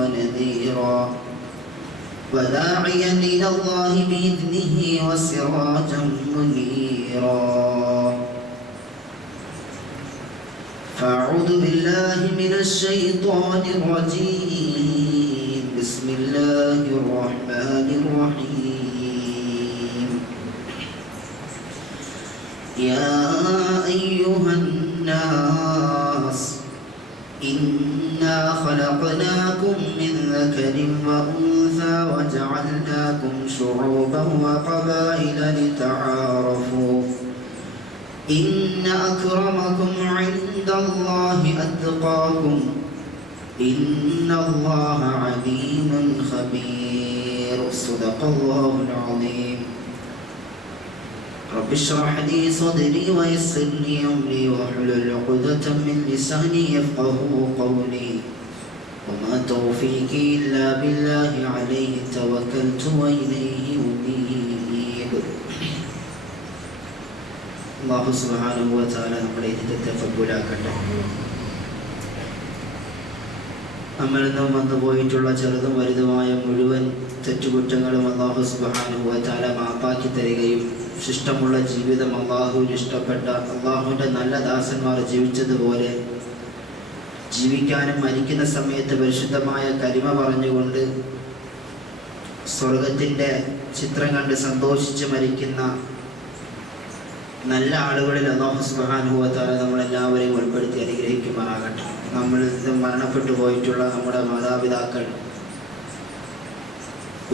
ونذيرا وداعيا إلى الله بإذنه وسراجا منيرا فأعوذ بالله من الشيطان الرجيم بسم الله الرحمن الرحيم يا أيها الناس إنا خلقناكم من ذكر وأنثى وجعلناكم شعوبا وقبائل لتعارفوا إن أكرمكم عند الله أتقاكم إن الله عليم خبير صدق الله العظيم رب اشرح لي صدري ويسر لي أمري واحلل عقدة من لساني يفقهوا قولي وما توفيقي إلا بالله عليه توكلت وإليه أنيب അല്ലാഹു സുബ്ഹാനഹു വ തആല നമ്മുടെ ഇതിനെ തഖബ്ബലാക്കട്ടെ. നമ്മളിൽ നിന്നും വന്നു പോയിട്ടുള്ള ചെറുതും വലുതുമായ മുഴുവൻ തെറ്റുകുറ്റങ്ങളും അല്ലാഹു സുബ്ഹാനഹു വ തആല മാപ്പാക്കി തരികയും ശിഷ്ടമുള്ള ജീവിതം അല്ലാഹുവിന് ഇഷ്ടപ്പെട്ട അല്ലാഹുവിൻ്റെ നല്ല ദാസന്മാർ ജീവിച്ചതുപോലെ ജീവിക്കാനും മരിക്കുന്ന സമയത്ത് പരിശുദ്ധമായ കലിമ പറഞ്ഞുകൊണ്ട് സ്വർഗത്തിൻ്റെ ചിത്രം കണ്ട് സന്തോഷിച്ച് മരിക്കുന്ന നല്ല ആളുകളിൽ അല്ലാഹു സുബ്ഹാനഹു വ തആല നമ്മളെല്ലാവരെയും ഉൾപ്പെടുത്തി അനുഗ്രഹിക്കുമാറാകട്ടെ. നമ്മൾ മരണപ്പെട്ടു പോയിട്ടുള്ള നമ്മുടെ മാതാപിതാക്കൾ,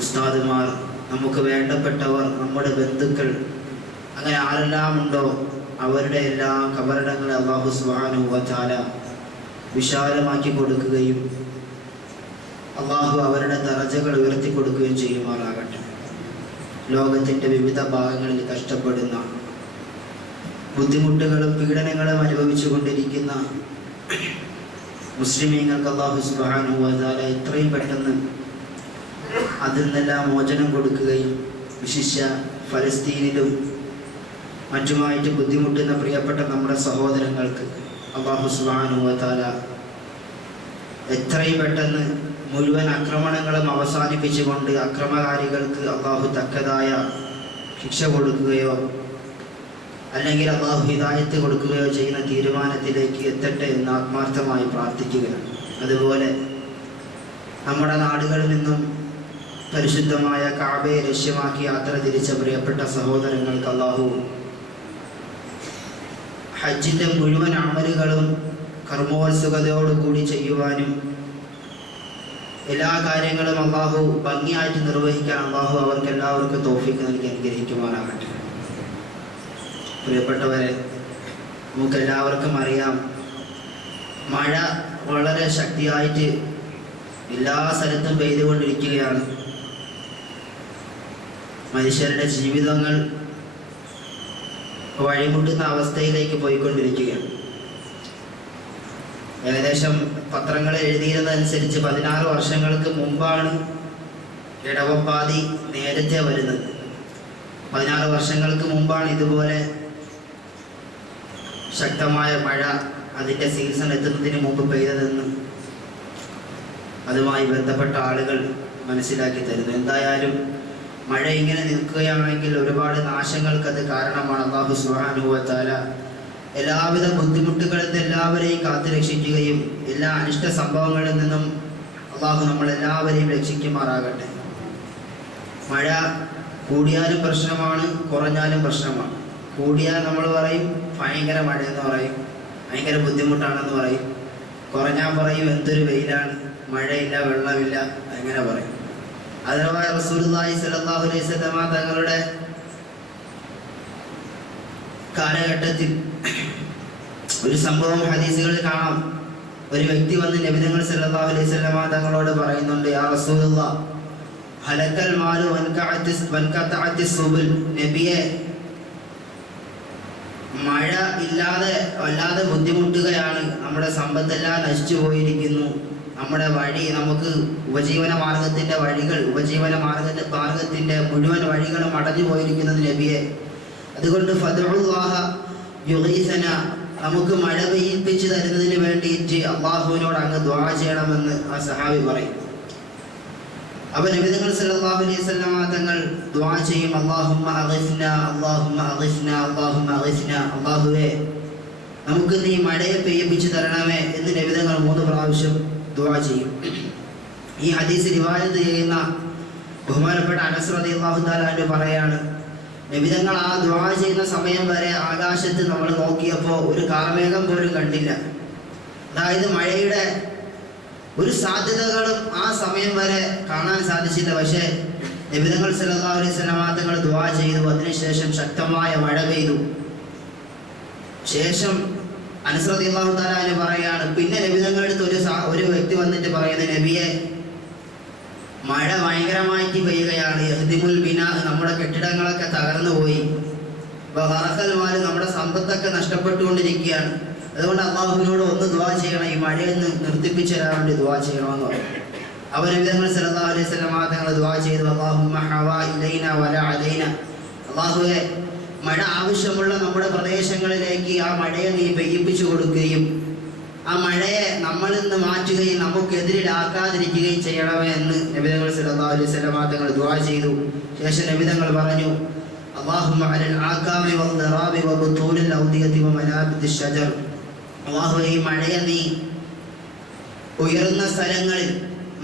ഉസ്താദുമാർ, നമുക്ക് വേണ്ടപ്പെട്ടവർ, നമ്മുടെ ബന്ധുക്കൾ, അങ്ങനെ ആരെല്ലാം ഉണ്ടോ അവരുടെ എല്ലാ ഖബറിടങ്ങളെ അല്ലാഹു സുബ്ഹാനഹു വ തആല വിശാലമാക്കി കൊടുക്കുകയും അല്ലാഹു അവരുടെ ദറജകൾ ഉയർത്തി കൊടുക്കുകയും ചെയ്യുമാറാകട്ടെ. ലോകത്തിൻ്റെ വിവിധ ഭാഗങ്ങളിൽ കഷ്ടപ്പെടുന്ന, ബുദ്ധിമുട്ടുകളും പീഡനങ്ങളും അനുഭവിച്ചു കൊണ്ടിരിക്കുന്ന മുസ്ലിമീങ്ങൾക്ക് അല്ലാഹു സുബ്ഹാനഹു വ തആല എത്രയും പെട്ടെന്ന് അതിൽ നിന്നെല്ലാം മോചനം കൊടുക്കുകയും വിശിഷ്യ ഫലസ്തീനിലും മറ്റുമായിട്ട് ബുദ്ധിമുട്ടുന്ന പ്രിയപ്പെട്ട നമ്മുടെ സഹോദരങ്ങൾക്ക് അല്ലാഹു സുബ്ഹാനഹു വ തആല എത്രയും പെട്ടെന്ന് മുഴുവൻ ആക്രമണങ്ങളും അവസാനിപ്പിച്ചുകൊണ്ട് അക്രമകാരികൾക്ക് അല്ലാഹു തക്കതായ ശിക്ഷ കൊടുക്കുകയോ അല്ലെങ്കിൽ അല്ലാഹു ഹിദായത്ത് കൊടുക്കുകയോ ചെയ്യുന്ന തീരുമാനത്തിലേക്ക് എത്തട്ടെ എന്ന് ആത്മാർത്ഥമായി പ്രാർത്ഥിക്കുകയാണ്. അതുപോലെ നമ്മുടെ നാടുകളിൽ നിന്നും പരിശുദ്ധമായ കഅബയെ ലക്ഷ്യമാക്കി യാത്ര തിരിച്ച പ്രിയപ്പെട്ട സഹോദരങ്ങൾക്ക് അല്ലാഹു ഹജ്ജിൻ്റെ മുഴുവൻ അമലുകളും കർമ്മോത്സുകതയോടുകൂടി ചെയ്യുവാനും എല്ലാ കാര്യങ്ങളും അല്ലാഹു ഭംഗിയായിട്ട് നിർവഹിക്കാൻ അല്ലാഹു അവർക്ക് എല്ലാവർക്കും തൗഫീഖ് നൽകി അനുഗ്രഹിക്കുവാനാകട്ടെ. പ്രിയപ്പെട്ടവരെ, നമുക്കെല്ലാവർക്കും അറിയാം, മഴ വളരെ ശക്തിയായിട്ട് എല്ലാ സ്ഥലത്തും പെയ്തുകൊണ്ടിരിക്കുകയാണ്. മനുഷ്യരുടെ ജീവിതങ്ങൾ വഴിമുട്ടുന്ന അവസ്ഥയിലേക്ക് പോയിക്കൊണ്ടിരിക്കുകയാണ്. ഏകദേശം പത്രങ്ങളിൽ എഴുതിയിരുന്നതനുസരിച്ച് 16 വർഷങ്ങൾക്ക് മുമ്പാണ് ഇടവപ്പാതി നേരത്തെ വരുന്നത്. 16 വർഷങ്ങൾക്ക് മുമ്പാണ് ഇതുപോലെ ശക്തമായ മഴ അതിൻ്റെ സീസൺ എത്തുന്നതിന് മുമ്പ് പെയ്തതെന്ന് അതുമായി ബന്ധപ്പെട്ട ആളുകൾ മനസ്സിലാക്കി തരുന്നു. എന്തായാലും മഴ ഇങ്ങനെ നിൽക്കുകയാണെങ്കിൽ ഒരുപാട് നാശങ്ങൾക്ക് അത് കാരണമാണ്. അല്ലാഹു സുബ്ഹാനഹു വ തആല എല്ലാവിധ ബുദ്ധിമുട്ടുകളിൽ നിന്ന് എല്ലാവരെയും കാത്തുരക്ഷിക്കുകയും എല്ലാ അനിഷ്ട സംഭവങ്ങളിൽ നിന്നും അല്ലാഹു നമ്മളെല്ലാവരെയും രക്ഷിക്കുമാറാകട്ടെ. മഴ കൂടിയാലും പ്രശ്നമാണ്, കുറഞ്ഞാലും പ്രശ്നമാണ്. കൂടിയാൽ നമ്മൾ പറയും ഭയങ്കര മഴയെന്ന് പറയും, ഭയങ്കര ബുദ്ധിമുട്ടാണെന്ന് പറയും. കുറഞ്ഞാൽ പറയും എന്തൊരു വെയിലാണ്, മഴയില്ല, വെള്ളമില്ല, അങ്ങനെ പറയും. അഥവാ റസൂലുള്ളാഹി സ്വല്ലല്ലാഹു അലൈഹി വസല്ലം തങ്ങളുടെ കാലഘട്ടത്തിൽ ഒരു സംഭവം ഹദീസുകളിൽ കാണാം. ഒരു വ്യക്തി വന്ന് നബി തങ്ങൾ സല്ലല്ലാഹു അലൈഹി വസല്ലം തങ്ങളോട് പറയുന്നുണ്ട്, യാ റസൂലുള്ളാഹ് ഹലക്കൽ മാലു വൻകതഅത്തിസ് സുബുൽ, നബിയെ മഴ ഇല്ലാതെ വല്ലാതെ ബുദ്ധിമുട്ടുകയാണ്, നമ്മുടെ സമ്പത്തെല്ലാം നശിച്ചു പോയിരിക്കുന്നു, നമ്മുടെ വഴി, നമുക്ക് ഉപജീവന മാർഗത്തിൻ്റെ വഴികൾ, മാർഗത്തിൻ്റെ മുഴുവൻ വഴികളും അടഞ്ഞു പോയിരിക്കുന്നത് നബിയെ. അതുകൊണ്ട് ഫദ്ഉല്ലാഹ യുഗീസന, നമുക്ക് മഴ പെയ്യിപ്പിച്ച് തരുന്നതിന് വേണ്ടിയിട്ട് അള്ളാഹുവിനോട് അങ്ങ് ദുആ ചെയ്യണമെന്ന് ആ സഹാബി പറയും. അപ്പോൾ നബി തങ്ങൾ സല്ലല്ലാഹു അലൈഹി വസല്ലം തങ്ങൾ ദുആ ചെയ്യും, അല്ലാഹുമ്മ അഗ്ഫിനാ അല്ലാഹുമ്മ അഗ്ഫിനാ അല്ലാഹുമ്മ അഗ്ഫിനാ, അല്ലാഹുവേ നമുക്ക് നീ മഴയെ പെയ്യിപ്പിച്ചു തരണമേ എന്ന് നബി തങ്ങൾ 3 പ്രാവശ്യം ദുആ ചെയ്യും. ഈ ഹദീസ് റിവായത്ത് ചെയ്യുന്ന ബഹുമാനപ്പെട്ട അനസ് റളിയല്ലാഹു തആല അൻഹു പറയാണ്, നബി തങ്ങൾ ആ ദുആ ചെയ്യുന്ന സമയം വരെ ആകാശത്ത് നമ്മൾ നോക്കിയപ്പോൾ ഒരു കാർമേഘം പോലും കണ്ടില്ല. അതായത് മഴയുടെ ഒരു സാധ്യതകളും ആ സമയം വരെ കാണാൻ സാധിച്ചില്ല. പക്ഷേ നബി തങ്ങൾ സല്ലല്ലാഹു അലൈഹി വസല്ലം തങ്ങൾ ദുആ ചെയ്തു. അതിനുശേഷം ശക്തമായ മഴ പെയ്തു. ശേഷം അനസ് റളിയല്ലാഹു തആല അൻഹു പറയാണ്, പിന്നെ നബി തങ്ങളുടെ അടുത്ത് ഒരു വ്യക്തി വന്നിട്ട് പറയുന്നത്, നബിയെ മഴ ഭയങ്കരമായിട്ട് പെയ്യുകയാണ്, യഹ്ദിമുൽ ബിനാ, നമ്മുടെ കെട്ടിടങ്ങളൊക്കെ തകർന്നു പോയി, വറഖൽമാൽ, നമ്മുടെ സമ്പത്തൊക്കെ നഷ്ടപ്പെട്ടുകൊണ്ടിരിക്കുകയാണ്, അതുകൊണ്ട് അല്ലാഹുവിനോട് ഒന്ന് ദുആ ചെയ്യണം, ഈ മഴയൊന്ന് നിർത്തിപ്പിച്ചു തരാൻ വേണ്ടി ദുആ ചെയ്യണമെന്ന് പറഞ്ഞു. അപ്പോൾ നബി തങ്ങൾ സല്ലല്ലാഹു അലൈഹി വസല്ലം തങ്ങൾ ദുആ ചെയ്തു, അല്ലാഹുമ്മ ഹവാ ഇലൈനാ വലാ അലൈനാ, അല്ലാഹുവേ മഴ ആവശ്യമുള്ള നമ്മുടെ പ്രദേശങ്ങളിലേക്ക് ആ മഴയെ നീ പെയ്യിപ്പിച്ചു കൊടുക്കുകയും ആ മഴയെ നമ്മളിൽ നിന്ന് മാറ്റുകയും നമുക്കെതിരിലാക്കാതിരിക്കുകയും ചെയ്യണമേ എന്ന് നബി തങ്ങൾ സല്ലല്ലാഹു അലൈഹി വസല്ലം തങ്ങൾ ദുആ ചെയ്തു. ശേഷം നബി തങ്ങൾ പറഞ്ഞു, അല്ലാഹുമ്മ അലൽ ആകാമി വദ്ദറാബി വബുതൂനിൽ ഔദിയതി വമനാബിദിശ് ശജർ, അല്ലാഹുവേ ഈ മഴയെ നീ ഉയർന്ന സ്ഥലങ്ങളിൽ,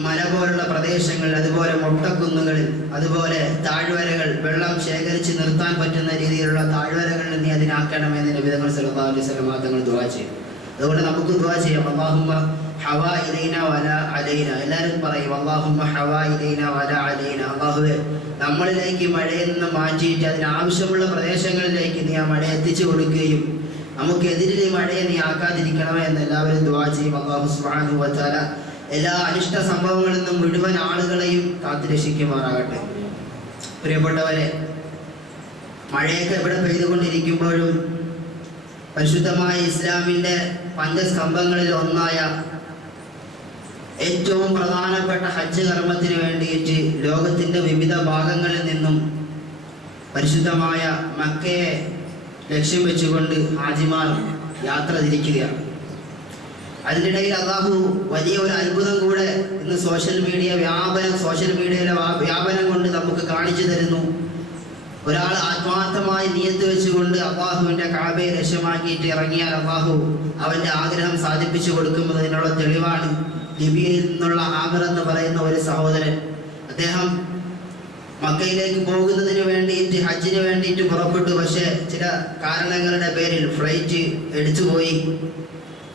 മല പോലുള്ള പ്രദേശങ്ങളിൽ, അതുപോലെ മൊട്ടക്കുന്നുകളിൽ, അതുപോലെ താഴ്വരകൾ, വെള്ളം ശേഖരിച്ച് നിർത്താൻ പറ്റുന്ന രീതിയിലുള്ള താഴ്വരകളിൽ നീ അതിനാക്കണമെന്ന് നബി തങ്ങൾ സല്ലല്ലാഹു അലൈഹി വസല്ലം തങ്ങൾ ദുആ ചെയ്തു. അതുകൊണ്ട് നമുക്ക് ദുആ ചെയ്യാം, അല്ലാഹുമ്മ ഹവാ ഇലൈനാ വലാ അലൈനാ. എല്ലാവരും പറയും, അല്ലാഹുമ്മ ഹവാ ഇലൈനാ വലാ അലൈനാ, അല്ലാഹുവേ നമ്മളിലേക്ക് മഴയിൽ നിന്ന് മാറ്റിയിട്ട് അതിനാവശ്യമുള്ള പ്രദേശങ്ങളിലേക്ക് നീ ആ മഴ എത്തിച്ചു കൊടുക്കുകയും നമുക്കെതിരിൽ ഈ മഴയെ നീ ആക്കാതിരിക്കണമേ എന്ന് എല്ലാവരും ദുആ ചെയ്യും. അല്ലാഹു സുബ്ഹാനഹു വ തആല എല്ലാ അനിഷ്ട സംഭവങ്ങളിൽ നിന്നും മുഴുവൻ ആളുകളെയും കാത്തുരക്ഷിക്കുമാറാകട്ടെ. പ്രിയപ്പെട്ടവരെ, മഴയൊക്കെ ഇവിടെ പെയ്തുകൊണ്ടിരിക്കുമ്പോഴും പരിശുദ്ധമായ ഇസ്ലാമിൻ്റെ പഞ്ചസ്തംഭങ്ങളിൽ ഒന്നായ ഏറ്റവും പ്രധാനപ്പെട്ട ഹജ്ജ് കർമ്മത്തിന് വേണ്ടിയിട്ട് ലോകത്തിൻ്റെ വിവിധ ഭാഗങ്ങളിൽ നിന്നും പരിശുദ്ധമായ മക്കയെ ലക്ഷ്യം വെച്ചുകൊണ്ട് ഹാജിമാർ യാത്ര തിരിക്കുകയാണ്. അതിനിടയിൽ അല്ലാഹു വലിയ ഒരു അത്ഭുതം കൂടെ ഇന്ന് സോഷ്യൽ മീഡിയയിലെ വ്യാപനം കൊണ്ട് നമുക്ക് കാണിച്ചു തരുന്നു. ഒരാൾ ആത്മാർത്ഥമായി നിയത്ത് വെച്ചുകൊണ്ട് അല്ലാഹുവിൻ്റെ കഅബയെ ലക്ഷ്യമാക്കിയിട്ട് ഇറങ്ങിയാൽ അല്ലാഹു അവൻ്റെ ആഗ്രഹം സാധിപ്പിച്ചു കൊടുക്കുന്നതിനുള്ള തെളിവാണ്. ലിബിയയിൽ നിന്നുള്ള ആമിർ എന്ന് പറയുന്ന ഒരു സഹോദരൻ, അദ്ദേഹം മക്കയിലേക്ക് പോകുന്നതിന് വേണ്ടിയിട്ട്, ഹജ്ജിന് വേണ്ടിയിട്ട് പുറപ്പെട്ടു. പക്ഷേ ചില കാരണങ്ങളുടെ പേരിൽ ഫ്ലൈറ്റ് എടുത്തുപോയി.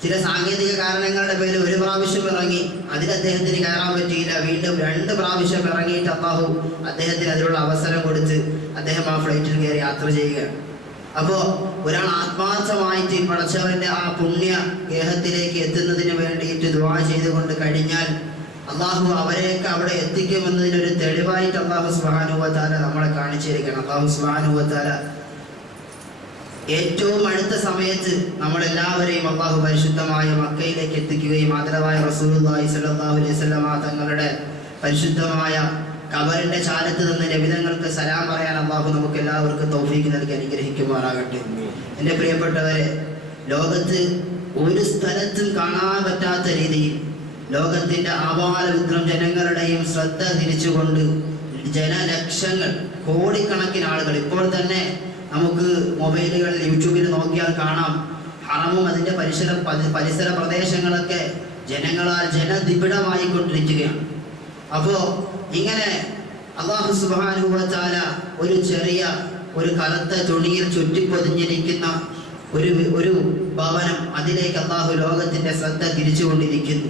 ചില സാങ്കേതിക കാരണങ്ങളുടെ പേരിൽ ഒരു പ്രാവശ്യം ഇറങ്ങി, അതിൽ അദ്ദേഹത്തിന് കയറാൻ പറ്റിയില്ല. വീണ്ടും 2 പ്രാവശ്യം ഇറങ്ങിയിട്ട് അല്ലാഹു അദ്ദേഹത്തിന് അതിനുള്ള അവസരം കൊടുത്ത് അദ്ദേഹം ആ ഫ്ലൈറ്റിൽ കയറി യാത്ര ചെയ്യുകയാണ്. അപ്പോൾ ഒരാൾ ആത്മാർത്ഥമായിട്ട് പടച്ചവൻ്റെ ആ പുണ്യ ഗേഹത്തിലേക്ക് എത്തുന്നതിന് വേണ്ടിയിട്ട് ദുആ ചെയ്തുകൊണ്ട് കഴിഞ്ഞാൽ അല്ലാഹു അവരെയൊക്കെ അവിടെ എത്തിക്കുമെന്നതിനൊരു തെളിവായിട്ട് അല്ലാഹു സുബ്ഹാനഹു വ തആല നമ്മളെ കാണിച്ചിരിക്കണം. അല്ലാഹു സുബ്ഹാനഹു വ തആല ഏറ്റവും അടുത്ത സമയത്ത് നമ്മളെല്ലാവരെയും അല്ലാഹു പരിശുദ്ധമായ മക്കയിലേക്ക് എത്തിക്കുകയും ആദരവായ റസൂലുള്ളാഹി സ്വല്ലല്ലാഹു അലൈഹി വസല്ലം തങ്ങളുടെ പരിശുദ്ധമായ ഖബറിന്റെ ചാരത്ത് നിന്ന് നബി തങ്ങൾക്ക് സലാം പറയാൻ അല്ലാഹു നമുക്ക് എല്ലാവർക്കും തൗഫീഖ് നൽകി അനുഗ്രഹിക്കുമാറാകട്ടെ. എൻ്റെ പ്രിയപ്പെട്ടവരെ, ലോകത്ത് ഒരു സ്ഥലത്തും കാണാൻ പറ്റാത്ത രീതിയിൽ ലോകത്തിൻ്റെ ആപാലവിദ്രം ജനങ്ങളുടെയും ശ്രദ്ധ തിരിച്ചുകൊണ്ട് ജനലക്ഷങ്ങൾ, കോടിക്കണക്കിന് ആളുകൾ, ഇപ്പോൾ തന്നെ നമുക്ക് മൊബൈലുകളിൽ യൂട്യൂബിൽ നോക്കിയാൽ കാണാം, ഹറമും അതിൻ്റെ പരിസര പ്രദേശങ്ങളൊക്കെ ജനങ്ങളാൽ ജനനിബിഡമായിക്കൊണ്ടിരിക്കുകയാണ്. അപ്പോൾ ഇങ്ങനെ അല്ലാഹു സുബ്ഹാനഹു വ തആല ഒരു ചെറിയ ഒരു കറുത്ത തുണിയിൽ ചുറ്റിപ്പൊതിഞ്ഞിരിക്കുന്ന ഒരു ഭവനം, അതിലേക്ക് അല്ലാഹു ലോകത്തിൻ്റെ ശ്രദ്ധ തിരിച്ചുകൊണ്ടിരിക്കുന്നു.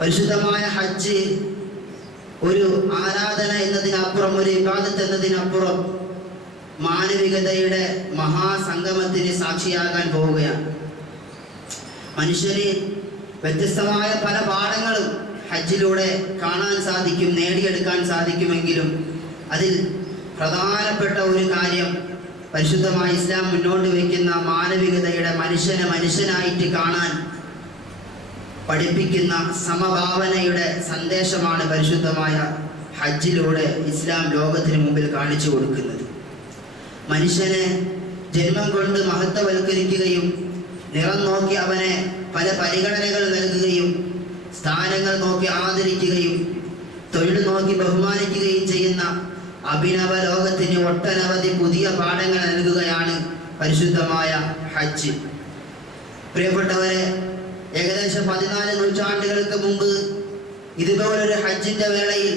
പരിശുദ്ധമായ ഹജ്ജ് ഒരു ആരാധന എന്നതിനപ്പുറം, ഒരു ഇബാദത്ത് എന്നതിനപ്പുറം മാനവികതയുടെ മഹാസംഗമത്തിന് സാക്ഷിയാകാൻ പോവുകയാണ്. മനുഷ്യന് വ്യത്യസ്തമായ പല പാഠങ്ങളും ഹജ്ജിലൂടെ കാണാൻ സാധിക്കും, നേടിയെടുക്കാൻ സാധിക്കുമെങ്കിലും അതിൽ പ്രധാനപ്പെട്ട ഒരു കാര്യം പരിശുദ്ധമായ ഇസ്ലാം മുന്നോട്ട് വയ്ക്കുന്ന മാനവികതയുടെ, മനുഷ്യനെ മനുഷ്യനായിട്ട് കാണാൻ പഠിപ്പിക്കുന്ന സമഭാവനയുടെ സന്ദേശമാണ് പരിശുദ്ധമായ ഹജ്ജിലൂടെ ഇസ്ലാം ലോകത്തിന് മുമ്പിൽ കാണിച്ചു കൊടുക്കുന്നത്. മനുഷ്യനെ ജന്മം കൊണ്ട് മഹത്വവൽക്കരിക്കുകയും നിറം നോക്കി അവനെ പല പരിഗണനകൾ നൽകുകയും സ്ഥാനങ്ങൾ നോക്കി ആദരിക്കുകയും തൊഴിൽ നോക്കി ബഹുമാനിക്കുകയും ചെയ്യുന്ന അഭിനവ ലോകത്തിന് ഒട്ടനവധി പുതിയ പാഠങ്ങൾ നൽകുകയാണ് പരിശുദ്ധമായ ഹജ്ജ്. പ്രിയപ്പെട്ടവരെ, ഏകദേശം 14 നൂറ്റാണ്ടുകൾക്ക് മുമ്പ് ഇതുപോലൊരു ഹജ്ജിന്റെ വേളയിൽ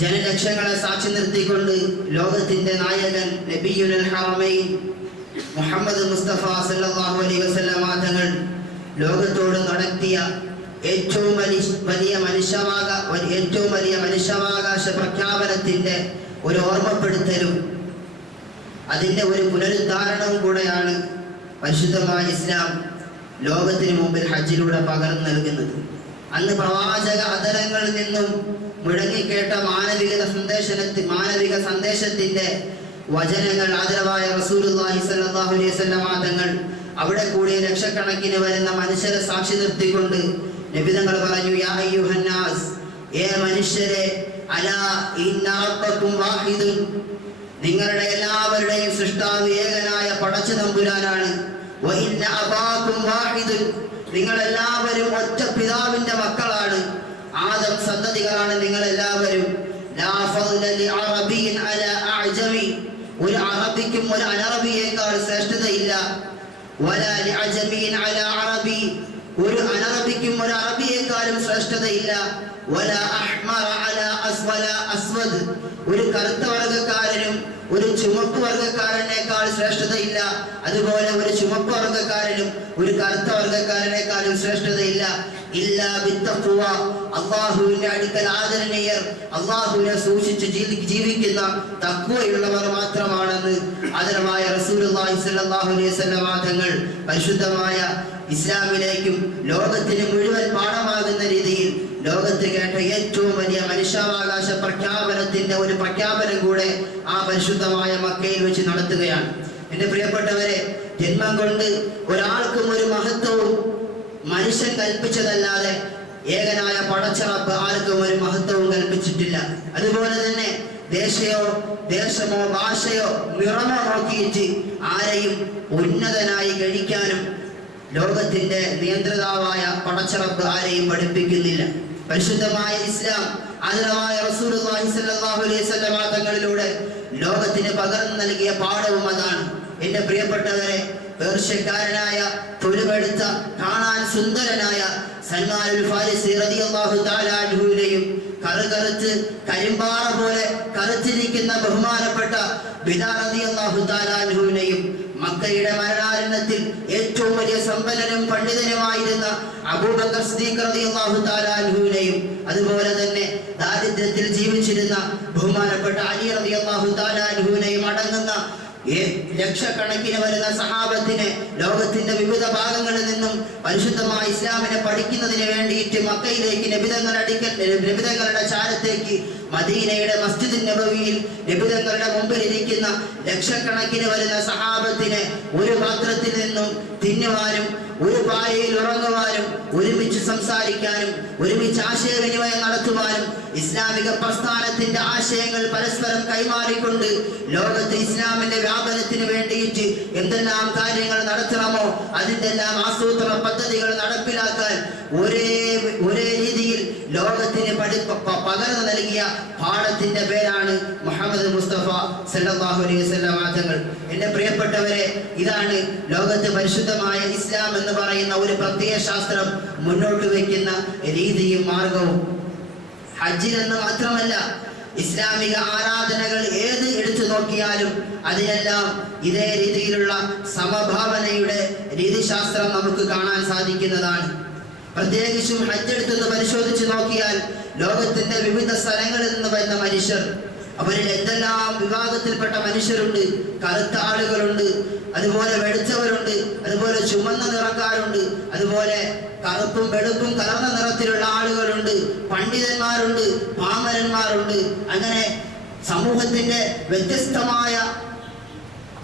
ജനലക്ഷങ്ങളെ സാക്ഷി നിർത്തിക്കൊണ്ട് ലോകത്തിന്റെ നായകൻ നബിയുൽ ഹറമൈൻ മുഹമ്മദ് മുസ്തഫ സല്ലല്ലാഹു അലൈഹി വസല്ലം തങ്ങൾ ലോകത്തോട് നടത്തിയ ഏറ്റവും വലിയ മനുഷ്യാവകാശ പ്രഖ്യാപനത്തിന്റെ ഒരു ഓർമ്മപ്പെടുത്തലും അതിന്റെ ഒരു പുനരുദ്ധാരണവും കൂടെയാണ് പരിശുദ്ധമായ ഇസ്ലാം ലോകത്തിന് മുമ്പിൽ ഹജ്ജിലൂടെ പകർന്നു നൽകുന്നത്. അന്ന് പ്രവാചക അധരങ്ങളിൽ നിന്നും മുഴങ്ങിക്കേട്ട മാനവിക സന്ദേശത്തിന്റെ വചനങ്ങൾ ആദരവായ റസൂലുള്ളാഹി സ്വല്ലല്ലാഹു അലൈഹി വസല്ലം തങ്ങൾ അവിടെ കൂടിയ ലക്ഷക്കണക്കിന് വരുന്ന മനുഷ്യരെ സാക്ഷി നിർത്തിക്കൊണ്ട് നബി തങ്ങൾ പറഞ്ഞു, യാ അയ്യുഹന്നാസ്, ഏ മനുഷ്യരെ, അലാ ഇന്ന റബ്ബക്കും വാഹിദുൻ, നിങ്ങളുടെ എല്ലാവരുടെയും സൃഷ്ടാവ് ഏകനായ പടച്ച തമ്പുരാനാണ്. വ ഇന്ന അബാക്കും വാഹിദുൻ, നിങ്ങൾ എല്ലാവരും ഒറ്റ പിതാവിന്റെ മക്കളാണ്, ആദം സന്തതികളാണ് നിങ്ങൾ എല്ലാവരും. ലാ ഫദ്ല ലി അറബിയിൻ അലാ അഅജമി, ഒരു അറബിക്കും ഒരു അനറബിയേക്കാൾ ശ്രേഷ്ഠതയില്ല. വലാ ലി അജമിയിൻ അലാ അറബി, ഒരു അനറബിക്കും ഒരു അറബിയേക്കാളും ശ്രേഷ്ഠതയില്ല. വലാ അഹ്മറ അലാ അസ്വദ്, ഒരു കറുത്ത വർഗ്ഗക്കാരനും ഒരു ചുമപ്പ് വർഗ്ഗക്കാരനേക്കാൾ ശ്രേഷ്ഠതയില്ല. അതുപോലെ ഒരു ചുമപ്പ് വർഗ്ഗക്കാരനും ഒരു കറുത്ത വർഗ്ഗക്കാരനേക്കാളും ശ്രേഷ്ഠതയില്ല. ഇല്ലാ ബിത്തഖ്വ, അല്ലാഹുവിന്റെ അടുക്കൽ ആദരണീയർ, അല്ലാഹുവിനെ സൂക്ഷിച്ച് ജീവിക്കുന്ന തഖ്വയുള്ളവർ മാത്രമാണെന്ന് ആദരവായ റസൂലുള്ളാഹി സ്വല്ലല്ലാഹു അലൈഹി വസല്ലം തങ്ങൾ പരിശുദ്ധമായ ഇസ്ലാമിലേക്കും ലോകത്തിന് മുഴുവൻ പാഠമാകുന്ന രീതിയിൽ ലോകത്ത് കേട്ട ഏറ്റവും വലിയ മനുഷ്യാവകാശ പ്രഖ്യാപനത്തിന്റെ ഒരു പ്രഖ്യാപനം കൂടെ ആ പരിശുദ്ധമായ മക്കയിൽ വെച്ച് നടത്തുകയാണ്. എന്റെ പ്രിയപ്പെട്ടവരെ, ജന്മം കൊണ്ട് ഒരാൾക്കും ഒരു മഹത്വവും മനുഷ്യൻ കൽപ്പിച്ചതല്ലാതെ ഏകനായ പടച്ച റബ്ബ് ആർക്കും ഒരു മഹത്വവും കൽപ്പിച്ചിട്ടില്ല. അതുപോലെ തന്നെ ദേശമോ ഭാഷയോ നിറമോ നോക്കിയിട്ട് ആരെയും ഉന്നതനായി കഴിക്കാനും ലോകത്തിന്റെ നിയന്ത്രിതാവായ പടച്ച റബ്ബ് ആരെയും പഠിപ്പിക്കുന്നില്ല. പരിശുദ്ധമായ ഇസ്ലാം ആദരവായ റസൂലുള്ളാഹി സ്വല്ലല്ലാഹു അലൈഹി വസല്ലം തങ്ങളിലൂടെ ലോകത്തിന് പകർന്നു നൽകിയ പാഠവും അതാണ്. എന്റെ പ്രിയപ്പെട്ടവരെ, പേർഷ്യക്കാരനായ തൊഴിലെടുത്ത കാണാൻ സുന്ദരനായ സൽമാനുൽ ഫാരിസി റളിയല്ലാഹു തആല അൻഹുവിനെയും കറുകറുത്ത് കരിമ്പാറ പോലെ കറുത്തിരിക്കുന്ന ബഹുമാനപ്പെട്ട ബിലാൽ റളിയല്ലാഹു തആല അൻഹുവിനെയും മക്കയുടെ മരണാരണ്യത്തിൽ ഏറ്റവും വലിയ സമ്പന്നനും പണ്ഡിതനുമായിരുന്ന അബൂബക്കർ സിദ്ദീഖ് റളിയല്ലാഹു തആല അൻഹുവിനെയും അതുപോലെ തന്നെ ദാരിദ്ര്യത്തിൽ ജീവിച്ചിരുന്ന ബഹുമാനപ്പെട്ട അലി റളിയല്ലാഹു തആല അൻഹുവിനെയും അടങ്ങുന്ന ലക്ഷക്കണക്കിന് വരുന്ന സഹാബത്തിനെ ലോകത്തിന്റെ വിവിധ ഭാഗങ്ങളിൽ നിന്നും പരിശുദ്ധമായ ഇസ്ലാമിനെ പഠിക്കുന്നതിന് വേണ്ടിയിട്ട് മക്കയിലേക്ക് നബിതങ്ങളുടെ ചാരത്തേക്ക് മദീനയുടെ മസ്ജിദ് നബവിയിൽ നബിതങ്ങളുടെ മുമ്പിൽ ഇരിക്കുന്ന ലക്ഷക്കണക്കിന് വരുന്ന സഹാബത്തിനെ ഒരു പാത്രത്തിൽ നിന്നും തിന്നുവാനും ഒരു പായയിൽ ഉറങ്ങുവാനും ഒരുമിച്ച് സംസാരിക്കാനും ഒരുമിച്ച് ആശയവിനിമയം നടത്തുവാനും ഇസ്ലാമിക പ്രസ്ഥാനത്തിന്റെ ആശയങ്ങൾ പരസ്പരം കൈമാറിക്കൊണ്ട് ലോകത്ത് ഇസ്ലാമിന്റെ വ്യാപനത്തിന് വേണ്ടിയിട്ട് എന്തെല്ലാം കാര്യങ്ങൾ നടത്തണമോ അതിന്റെ എല്ലാം ആസൂത്രണ പദ്ധതികൾ നടപ്പിലാക്കാൻ ഒരേ രീതിയിൽ ലോകത്തിന് പകർന്നു നൽകിയ പാഠത്തിന്റെ പേരാണ് മുഹമ്മദ് മുസ്തഫ സല്ലല്ലാഹു അലൈഹി വസല്ലം തങ്ങൾ. എന്റെ പ്രിയപ്പെട്ടവരെ, ഇതാണ് ലോകത്ത് പരിശുദ്ധമായ ഇസ്ലാം എന്ന് പറയുന്ന ഒരു പ്രത്യയ ശാസ്ത്രം മുന്നോട്ട് വയ്ക്കുന്ന രീതിയും മാർഗവും. ഹജ്ജിനെന്ന് മാത്രമല്ല, ഇസ്ലാമിക ആരാധനകൾ ഏത് എടുത്തു നോക്കിയാലും അതിനെല്ലാം ഇതേ രീതിയിലുള്ള സമഭാവനയുടെ രീതിശാസ്ത്രം നമുക്ക് കാണാൻ സാധിക്കുന്നതാണ്. പ്രത്യേകിച്ചും ഹജ്ജ് എടുത്തെന്ന് പരിശോധിച്ച് നോക്കിയാൽ ലോകത്തിന്റെ വിവിധ സ്ഥലങ്ങളിൽ നിന്ന് വരുന്ന മനുഷ്യർ, അവരിൽ എന്തെല്ലാം വിഭാഗത്തിൽപ്പെട്ട മനുഷ്യരുണ്ട്. കറുത്ത ആളുകളുണ്ട്, അതുപോലെ വെളുത്തവരുണ്ട്, അതുപോലെ ചുമന്ന നിറക്കാരുണ്ട്, അതുപോലെ കറുപ്പും വെളുപ്പും കലർന്ന നിറത്തിലുള്ള ആളുകളുണ്ട്, പണ്ഡിതന്മാരുണ്ട്, പാമരന്മാരുണ്ട്. അങ്ങനെ സമൂഹത്തിന്റെ വ്യത്യസ്തമായ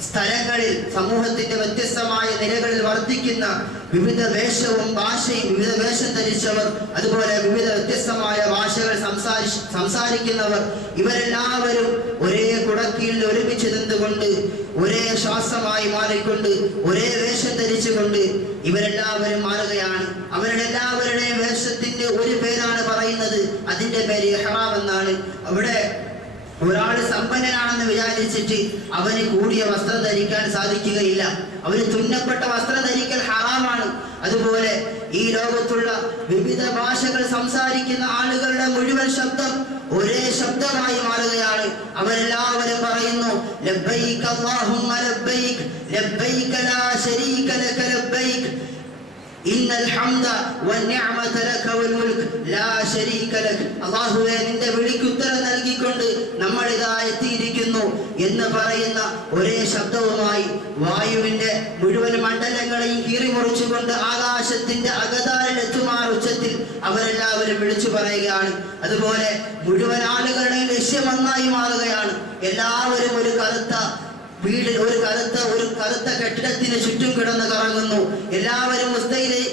സ്ഥലങ്ങളിൽ, സമൂഹത്തിന്റെ വ്യത്യസ്തമായ നിലകളിൽ വർദ്ധിക്കുന്ന വിവിധ വേഷവും ഭാഷയും, വിവിധ വേഷം ധരിച്ചവർ, അതുപോലെ വിവിധ വ്യത്യസ്തമായ ഭാഷകൾ സംസാരിക്കുന്നവർ ഇവരെല്ലാവരും ഒരേ കുടക്കീഴിൽ ഒരുമിച്ച് നിന്നുകൊണ്ട് ഒരേ ശ്വാസമായി മാറിക്കൊണ്ട് ഒരേ വേഷം ധരിച്ചുകൊണ്ട് ഇവരെല്ലാവരും മാറുകയാണ്. അവരുടെ എല്ലാവരുടെയും വേഷത്തിന്റെ ഒരു പേരാണ് പറയുന്നത്, അതിന്റെ പേര് ഇഹ്റാം എന്നാണ്. അവിടെ ഒരാൾ സമ്പന്നനാണെന്ന് വിചാരിച്ചിട്ട് അവന് കൂടിയ വസ്ത്രം ധരിക്കാൻ സാധിക്കുകയില്ല. അവന് തുന്നപ്പെട്ട വസ്ത്രം ധരിക്കൽ ഹറാമാണ്. അതുപോലെ ഈ ലോകത്തുള്ള വിവിധ ഭാഷകൾ സംസാരിക്കുന്ന ആളുകളുടെ മുഴുവൻ ശബ്ദം ഒരേ ശബ്ദമായി മാറുകയാണ്. അവരെല്ലാവരും പറയുന്നു ലബ്ബൈക അല്ലാഹുമ്മ ലബ്ബൈക ലബ്ബൈക ലാ ശരീക ലക ലബ്ബൈക ഇന്നൽ ഹംദ വന്നിഅമത ലക വൽ മുൽക് ലാ ശരീക ലക. അല്ലാഹുവേ, നിന്റെ വിളിക്ക് ഉത്തരം നൽകിക്കൊണ്ട് നമ്മൾ ഇതാ എത്തിയിരിക്കുന്നു എന്ന് പറയുന്ന ഒരേ ശബ്ദവുമായി വായുവിന്റെ മുഴുവൻ മണ്ഡലങ്ങളെയും കീറിമുറിച്ചുകൊണ്ട് ആകാശത്തിന്റെ അകതാരിൽ എത്തുമാർ ഉച്ചത്തിൽ അവരെല്ലാവരും വിളിച്ചു പറയുകയാണ്. അതുപോലെ മുഴുവൻ ആളുകളുടെയും ലക്ഷ്യം ഒന്നായി മാറുകയാണ്. എല്ലാവരും ഒരു കറുത്ത വീട്, ഒരു കറുത്ത കെട്ടിടത്തിന് ചുറ്റും കിടന്ന് കറങ്ങുന്നു. എല്ലാവരും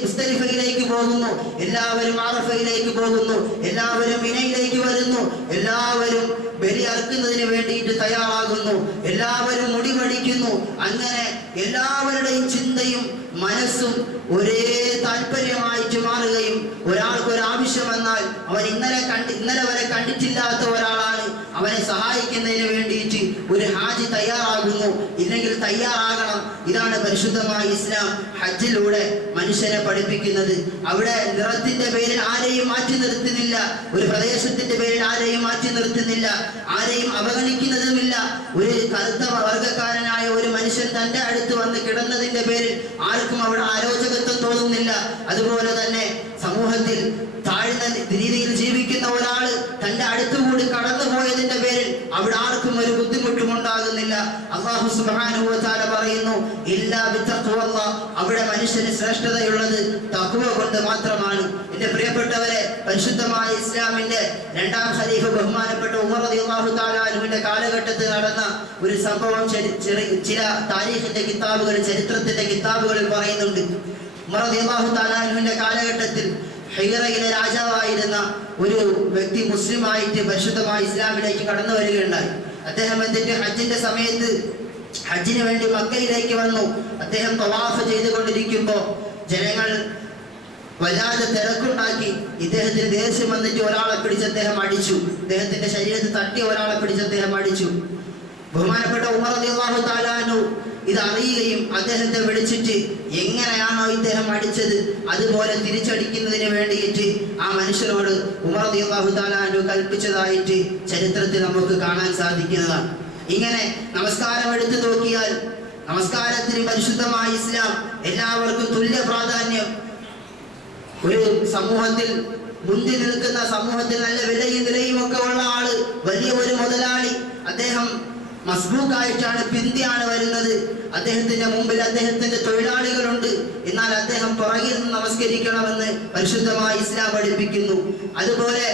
മുസ്ദലിഫയിലേക്ക് പോകുന്നു, എല്ലാവരും അറഫയിലേക്ക് പോകുന്നു, എല്ലാവരും മിനയിലേക്ക് വരുന്നു, എല്ലാവരും ബലി അറുക്കുന്നതിന് വേണ്ടിയിട്ട് തയ്യാറാകുന്നു, എല്ലാവരും മുടി പഠിക്കുന്നു. അങ്ങനെ എല്ലാവരുടെയും ചിന്തയും മനസ്സും ഒരേ താല്പര്യമായിട്ട് മാറുകയും ഒരാൾക്കൊരാവശ്യം വന്നാൽ അവൻ ഇന്നലെ വരെ കണ്ടിട്ടില്ലാത്ത ഒരാളാണ്, അവനെ സഹായിക്കുന്നതിന് വേണ്ടിയിട്ട് ഒരു ഹാജി തയ്യാറാകുന്നു, ഇല്ലെങ്കിൽ തയ്യാറാകണം. ഇതാണ് പരിശുദ്ധമായ ഇസ്ലാം ഹജ്ജിലൂടെ മനുഷ്യനെ പഠിപ്പിക്കുന്നത്. അവിടെ നിറത്തിന്റെ പേരിൽ ആരെയും മാറ്റി നിർത്തുന്നില്ല, ഒരു പ്രദേശത്തിന്റെ പേരിൽ ആരെയും മാറ്റി നിർത്തുന്നില്ല, ആരെയും അവഗണിക്കുന്നതുമില്ല. ഒരു കറുത്ത വർഗക്കാരനായ ഒരു മനുഷ്യൻ തന്റെ അടുത്ത് വന്ന് കിടന്നതിന്റെ പേരിൽ ആർക്കും അവിടെ അരോചകത്വം തോന്നുന്നില്ല. അതുപോലെ തന്നെ സമൂഹത്തിൽ താഴ്ന്ന രീതിയിൽ ജീവിക്കുന്ന ഒരാള് തന്റെ അടുത്തുകൂടി കടന്നുപോയതിന്റെ പേരിൽ അവിടെ ആർക്കും ഒരു ബുദ്ധിമുട്ടും ഉണ്ടാകുന്നില്ല. അല്ലാഹു സുബ്ഹാനഹു വ തആല പറയുന്നു ഇല്ലാ ബിത്തഖ്വല്ലാഹ്, അവിടെ മനുഷ്യന് ശ്രേഷ്ഠതയുള്ളത് തഖ്വ കൊണ്ട് മാത്രമാണ്. എന്റെ പ്രിയപ്പെട്ടവരെ, പരിശുദ്ധമായ ഇസ്ലാമിന്റെ രണ്ടാം ഖലീഫ ബഹുമാനപ്പെട്ട ഉമർ റളിയല്ലാഹു തആല അൻഹുവിന്റെ കാലഘട്ടത്തിൽ നടന്ന ഒരു സംഭവം ചില താരീഖിന്റെ കിതാബുകൾ, ചരിത്രത്തിന്റെ കിതാബുകളിൽ പറയുന്നുണ്ട്. ഉമർ റളിയല്ലാഹു തആല അൻഹുവിന്റെ കാലഘട്ടത്തിൽ ഹിറയിലെ രാജാവായിരുന്ന ഒരു വ്യക്തി മുസ്ലിമായിട്ട് പരിശുദ്ധമായ ഇസ്ലാമിലേക്ക് കടന്നു വരികയുണ്ടായി. അദ്ദേഹം എന്നിട്ട് ഹജ്ജിന്റെ സമയത്ത് ഹജ്ജിന് വേണ്ടി മക്കയിലേക്ക് വന്നു. അദ്ദേഹം തവാഫ് ചെയ്തുകൊണ്ടിരിക്കുമ്പോൾ ജനങ്ങൾ വല്ലാതെ തിരക്കുണ്ടാക്കി. ഇദ്ദേഹത്തിന് ദേഷ്യം വന്നിട്ട് ഒരാളെ പിടിച്ച് അദ്ദേഹം അടിച്ചു. ഇദ്ദേഹത്തിന്റെ ശരീരത്തിൽ തട്ടി ഒരാളെ പിടിച്ച് അദ്ദേഹം അടിച്ചു. ബഹുമാനപ്പെട്ട ഉമർ റളിയല്ലാഹു തആല അൻഹു ഇത് അറിയുകയും അദ്ദേഹത്തെ വിളിച്ചിട്ട് എങ്ങനെയാണോ ഇദ്ദേഹം അടിച്ചത് അതുപോലെ തിരിച്ചടിക്കുന്നതിന് വേണ്ടിയിട്ട് ആ മനുഷ്യനോട് ഉമർ റളിയല്ലാഹു തആല അൻഹു കൽപ്പിച്ചതായിട്ട് ചരിത്രത്തിൽ നമുക്ക് കാണാൻ സാധിക്കുന്നതാണ്. ഇങ്ങനെ നമസ്കാരം എടുത്തു നോക്കിയാൽ നമസ്കാരത്തിന് പരിശുദ്ധമായ ഇസ്ലാം എല്ലാവർക്കും തുല്യ പ്രാധാന്യം. ഒരു സമൂഹത്തിൽ മുന്നിൽ നിൽക്കുന്ന, സമൂഹത്തിൽ നല്ല വിലയും നിലയും ഒക്കെ ഉള്ള ആള്, വലിയ ഒരു മുതലാളി, അദ്ദേഹം മസ്ബൂക്കായിട്ടാണ്, പിന്തിയാണ് വരുന്നത്. അദ്ദേഹത്തിന്റെ മുമ്പിൽ അദ്ദേഹത്തിന്റെ തൊഴിലാളികളുണ്ട്, എന്നാൽ അദ്ദേഹം പുറകിൽ നിന്ന് നമസ്കരിക്കണമെന്ന് പരിശുദ്ധമായ ഇസ്ലാം പഠിപ്പിക്കുന്നു. അതുപോലെ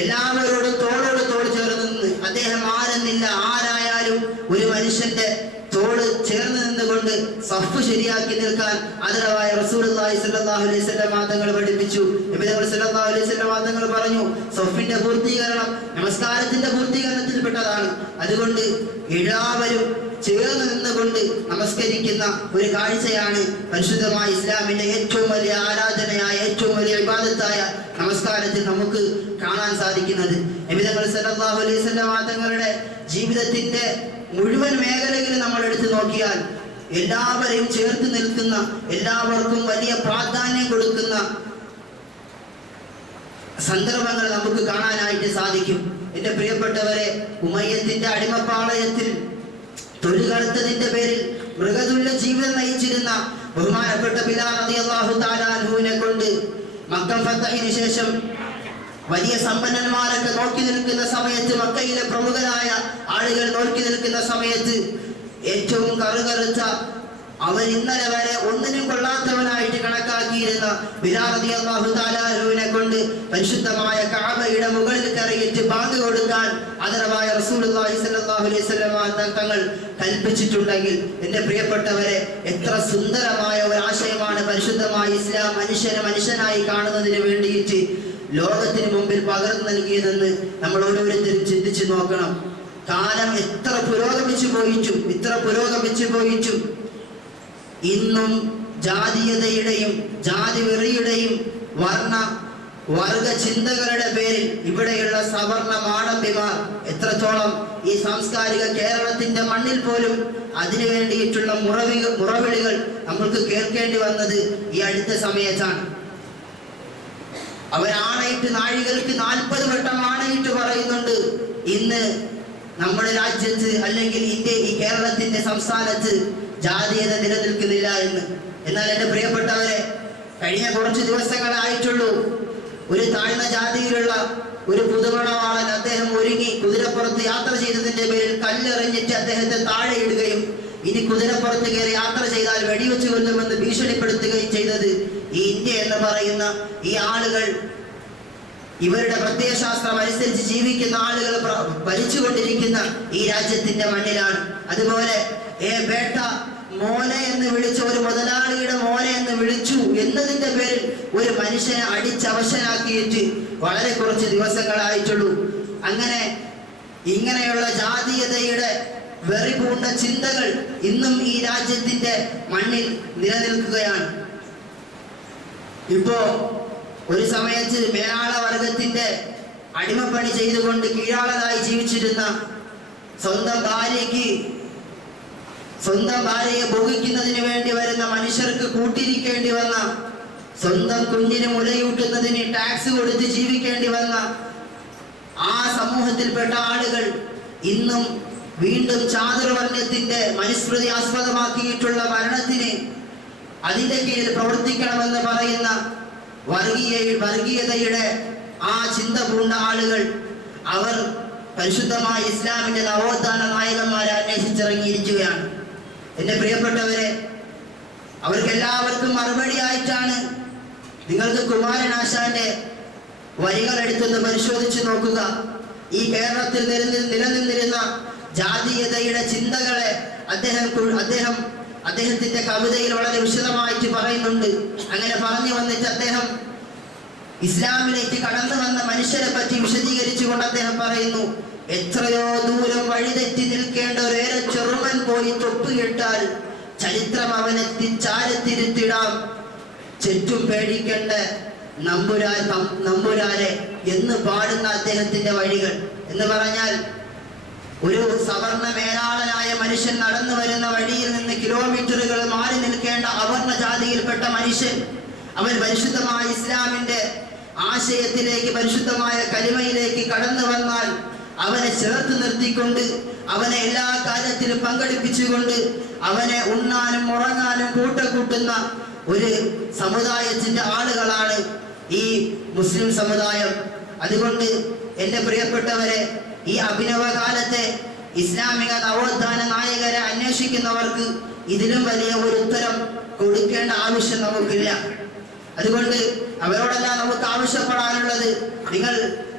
എല്ലാവരോടും തോളോട് തോൾ ചേർന്ന് നിന്ന് അദ്ദേഹം ആരെന്നില്ല, ആരായാലും ഒരു മനുഷ്യന്റെ തോള് ചേർന്ന് നിന്നുകൊണ്ട് സഫ് ശരിയാക്കി നിൽക്കാൻ ആദരവായ റസൂലുള്ളാഹി സ്വല്ലല്ലാഹു അലൈഹി വസല്ലം തങ്ങൾ പഠിപ്പിച്ചു. നബി സല്ലല്ലാഹു അലൈഹി വസല്ലം തങ്ങൾ പറഞ്ഞു, സഫിന്റെ പൂർത്തീകരണം നമസ്കാരത്തിന്റെ പൂർത്തീകരണത്തിൽപ്പെട്ടതാണ്. അതുകൊണ്ട് എല്ലാവരും ചേർന്ന് നിന്നുകൊണ്ട് നമസ്കരിക്കുന്ന ഒരു കാഴ്ചയാണ് പരിശുദ്ധമായ ഇസ്ലാമിന്റെ ഏറ്റവും വലിയ ആരാധനയായ, ഏറ്റവും വലിയ ഇബാദത്തായ നമസ്കാരത്തിൽ നമുക്ക് കാണാൻ സാധിക്കുന്നത്. നബി സല്ലല്ലാഹു അലൈഹി വസല്ലം തങ്ങളുടെ ജീവിതത്തിന്റെ മുഴുവൻ മേഖലകളിൽ നമ്മൾ എടുത്തു നോക്കിയാൽ എല്ലാവരെയും ചേർത്ത് നിൽക്കുന്ന, എല്ലാവർക്കും വലിയ പ്രാധാന്യം കൊടുക്കുന്ന സന്ദർഭങ്ങൾ നമുക്ക് കാണാനായിട്ട് സാധിക്കും. എന്റെ പ്രിയപ്പെട്ടവരെ, ഉമയ്യത്തിന്റെ അടിമപ്പാളയത്തിൽ തൊഴിലെടുത്തതിന്റെ പേരിൽ മൃഗതുല്യ ജീവിതം നയിച്ചിരുന്ന ബഹുമാനപ്പെട്ട ബിലാൽ റളിയല്ലാഹു തആല അൻഹുവിനെ കൊണ്ട് മക്ക ഫതഹിന് ശേഷം വലിയ സമ്പന്നന്മാരൊക്കെ നോക്കി നിൽക്കുന്ന സമയത്ത്, മക്കയിലെ പ്രമുഖരായ ആളുകൾ നോക്കി നിൽക്കുന്ന സമയത്ത് ഏറ്റവും കറുകറുത്ത, അവർ ഇന്നലെ വരെ ഒന്നിനും കൊള്ളാത്തവനായിട്ട് കണക്കാക്കിയിരുന്ന ബിലാൽ റളിയല്ലാഹു തആല അൻഹുവിനെ കൊണ്ട് പരിശുദ്ധമായ കഅബയുടെ മുകളിൽ കയറിയിട്ട് ബാങ്ക് കൊടുക്കാൻ ആദരവായ റസൂലുള്ളാഹി സ്വല്ലല്ലാഹു അലൈഹി വസല്ലം തങ്ങൾ കൽപ്പിച്ചിട്ടുണ്ടെങ്കിൽ എന്റെ പ്രിയപ്പെട്ടവരെ, എത്ര സുന്ദരമായ ഒരു ആശയമാണ് പരിശുദ്ധമായ ഇസ്ലാം മനുഷ്യനെ മനുഷ്യനായി കാണുന്നതിന് വേണ്ടിയിട്ട് ലോകത്തിന് മുമ്പിൽ പകർന്നു നൽകിയതെന്ന് നമ്മൾ ഓരോരുത്തരും ചിന്തിച്ചു നോക്കണം. കാലം എത്ര പുരോഗമിച്ചു പോയിച്ചും ഇന്നും ജാതീയതയുടെയും ജാതി വെറിയുടെയും വർഗ ചിന്തകളുടെ പേരിൽ ഇവിടെയുള്ള സവർണ മാടമ്പിമാർ എത്രത്തോളം ഈ സാംസ്കാരിക കേരളത്തിന്റെ മണ്ണിൽ പോലും അതിനു വേണ്ടിയിട്ടുള്ള മുറവിളികൾ നമ്മൾക്ക് കേൾക്കേണ്ടി വന്നത് ഈ അടുത്ത സമയത്താണ്. അവരാണയിട്ട് നാഴികൾക്ക് 40 വട്ടം ആണയിട്ട് പറയുന്നുണ്ട് ഇന്ന് നമ്മുടെ രാജ്യത്ത് അല്ലെങ്കിൽ ഈ കേരളത്തിന്റെ സംസ്ഥാനത്ത് ജാതീയത നിലനിൽക്കുന്നില്ല എന്ന്. എന്നാൽ എൻ്റെ പ്രിയപ്പെട്ടവരെ, കഴിഞ്ഞ കുറച്ച് ദിവസങ്ങളായിട്ടുള്ളൂ ഒരു താഴ്ന്ന ജാതിയിലുള്ള ഒരു പുതുമണവാളൻ അദ്ദേഹം ഒരുങ്ങി കുതിരപ്പുറത്ത് യാത്ര ചെയ്തതിന്റെ പേരിൽ കല്ലെറിഞ്ഞിട്ട് അദ്ദേഹത്തെ താഴെ ഇടുകയും ഇനി കുതിരപ്പുറത്ത് കയറി യാത്ര ചെയ്താൽ വെടിവെച്ച് കൊല്ലുമെന്ന് ഭീഷണിപ്പെടുത്തുകയും ചെയ്തത് ഈ ഇന്ത്യ എന്ന് പറയുന്ന ഈ ആളുകൾ, ഇവരുടെ പ്രത്യയശാസ്ത്രം അനുസരിച്ച് ജീവിക്കുന്ന ആളുകൾ ഭരിച്ചുകൊണ്ടിരിക്കുന്ന ഈ രാജ്യത്തിന്റെ മണ്ണിലാണ്. അതുപോലെ ബേട്ട മോനെ എന്ന് വിളിച്ച ഒരു മുതലാളിയുടെ മോനെ എന്ന് വിളിച്ചു എന്നതിന്റെ പേരിൽ ഒരു മനുഷ്യനെ അടിച്ചവശനാക്കിയിട്ട് വളരെ കുറച്ച് ദിവസങ്ങളായിട്ടുള്ളൂ. ഇങ്ങനെയുള്ള ജാതീയതയുടെ വെറിപൂണ്ട ചിന്തകൾ ഇന്നും ഈ രാജ്യത്തിന്റെ മണ്ണിൽ നിലനിൽക്കുകയാണ്. ഇപ്പോ ഒരു സമയത്ത് മേലാള വർഗത്തിന്റെ അടിമപ്പണി ചെയ്തുകൊണ്ട് കീഴാളനായി ജീവിച്ചിരുന്ന സ്വന്തം ഭാര്യയെ ഭോഗിക്കുന്നതിന് വേണ്ടി വരുന്ന മനുഷ്യർക്ക് കൂട്ടിരിക്കേണ്ടി വന്ന, സ്വന്തം കുഞ്ഞിന് മുലയൂട്ടുന്നതിന് ടാക്സ് കൊടുത്ത് ജീവിക്കേണ്ടി വന്ന ആ സമൂഹത്തിൽപ്പെട്ട ആളുകൾ ഇന്നും വീണ്ടും ചാതുർവർണ്ണയത്തിന്റെ മനുസ്മൃതി ആസ്പദമാക്കിയിട്ടുള്ള ഭരണത്തിന് അതിന്റെ കീഴിൽ പ്രവർത്തിക്കണമെന്ന് പറയുന്ന വർഗീയതയുടെ ആ ചിന്ത പൂണ്ട ആളുകൾ, അവർ പരിശുദ്ധമായ ഇസ്ലാമിന്റെ നവോത്ഥാന നായകന്മാരെ അന്വേഷിച്ചിറങ്ങിയിരിക്കുകയാണ്. എന്റെ പ്രിയപ്പെട്ടവരെ, അവർക്കെല്ലാവർക്കും മറുപടി ആയിട്ടാണ് നിങ്ങൾക്ക് കുമാരനാശാന്റെ വരികൾ എടുത്തൊന്ന് പരിശോധിച്ച് നോക്കുക. ഈ കേരളത്തിൽ നിലനിന്നിരുന്ന ജാതീയതയുടെ ചിന്തകളെ അദ്ദേഹത്തിന്റെ കവിതയിൽ വളരെ വിശദമായിട്ട് പറയുന്നുണ്ട്. അങ്ങനെ പറഞ്ഞു വന്നിട്ട് അദ്ദേഹം ഇസ്ലാമിലേക്ക് കടന്നു വന്ന മനുഷ്യരെ പറ്റി വിശദീകരിച്ചുകൊണ്ട് അദ്ദേഹം പറയുന്നു, എത്രയോ ദൂരം വഴിതെറ്റി നിൽക്കേണ്ട ഒരേറെ ചെറുമൻ പോയി തൊട്ടുകിട്ടാൽ ചരിത്രം അവനെ ചാരത്തിരുത്തിടാം, ചുറ്റും പേടിക്കേണ്ട നമ്പുരാരെ എന്ന് പാടുന്ന അദ്ദേഹത്തിന്റെ വഴികൾ. എന്ന് പറഞ്ഞാൽ ഒരു സവർണ മേലാളനായ മനുഷ്യൻ നടന്നു വരുന്ന വഴിയിൽ നിന്ന് കിലോമീറ്ററുകൾ മാറി നിൽക്കേണ്ട അവർണ ജാതിയിൽപ്പെട്ട മനുഷ്യൻ, അവൻ പരിശുദ്ധമായ ഇസ്ലാമിന്റെ ആശയത്തിലേക്ക്, പരിശുദ്ധമായ കലിമയിലേക്ക് കടന്നു വന്നാൽ അവനെ ചേർത്ത് നിർത്തിക്കൊണ്ട്, അവനെ എല്ലാ കാര്യത്തിലും പങ്കെടുപ്പിച്ചുകൊണ്ട്, അവനെ ഉണ്ണാനും ഉറങ്ങാനും കൂട്ടുന്ന ഒരു സമുദായത്തിന്റെ ആളുകളാണ് ഈ മുസ്ലിം സമുദായം. അതുകൊണ്ട് എൻ്റെ പ്രിയപ്പെട്ടവരെ, ഈ അഭിനവകാലത്തെ ഇസ്ലാമിക നവോത്ഥാന നായകരെ അന്വേഷിക്കുന്നവർക്ക് ഇതിലും വലിയ ഒരു ഉത്തരം കൊടുക്കേണ്ട ആവശ്യം നമുക്കില്ല. അതുകൊണ്ട് അവരോടെല്ലാം നമുക്ക് ആവശ്യപ്പെടാനുള്ളത്, നിങ്ങൾ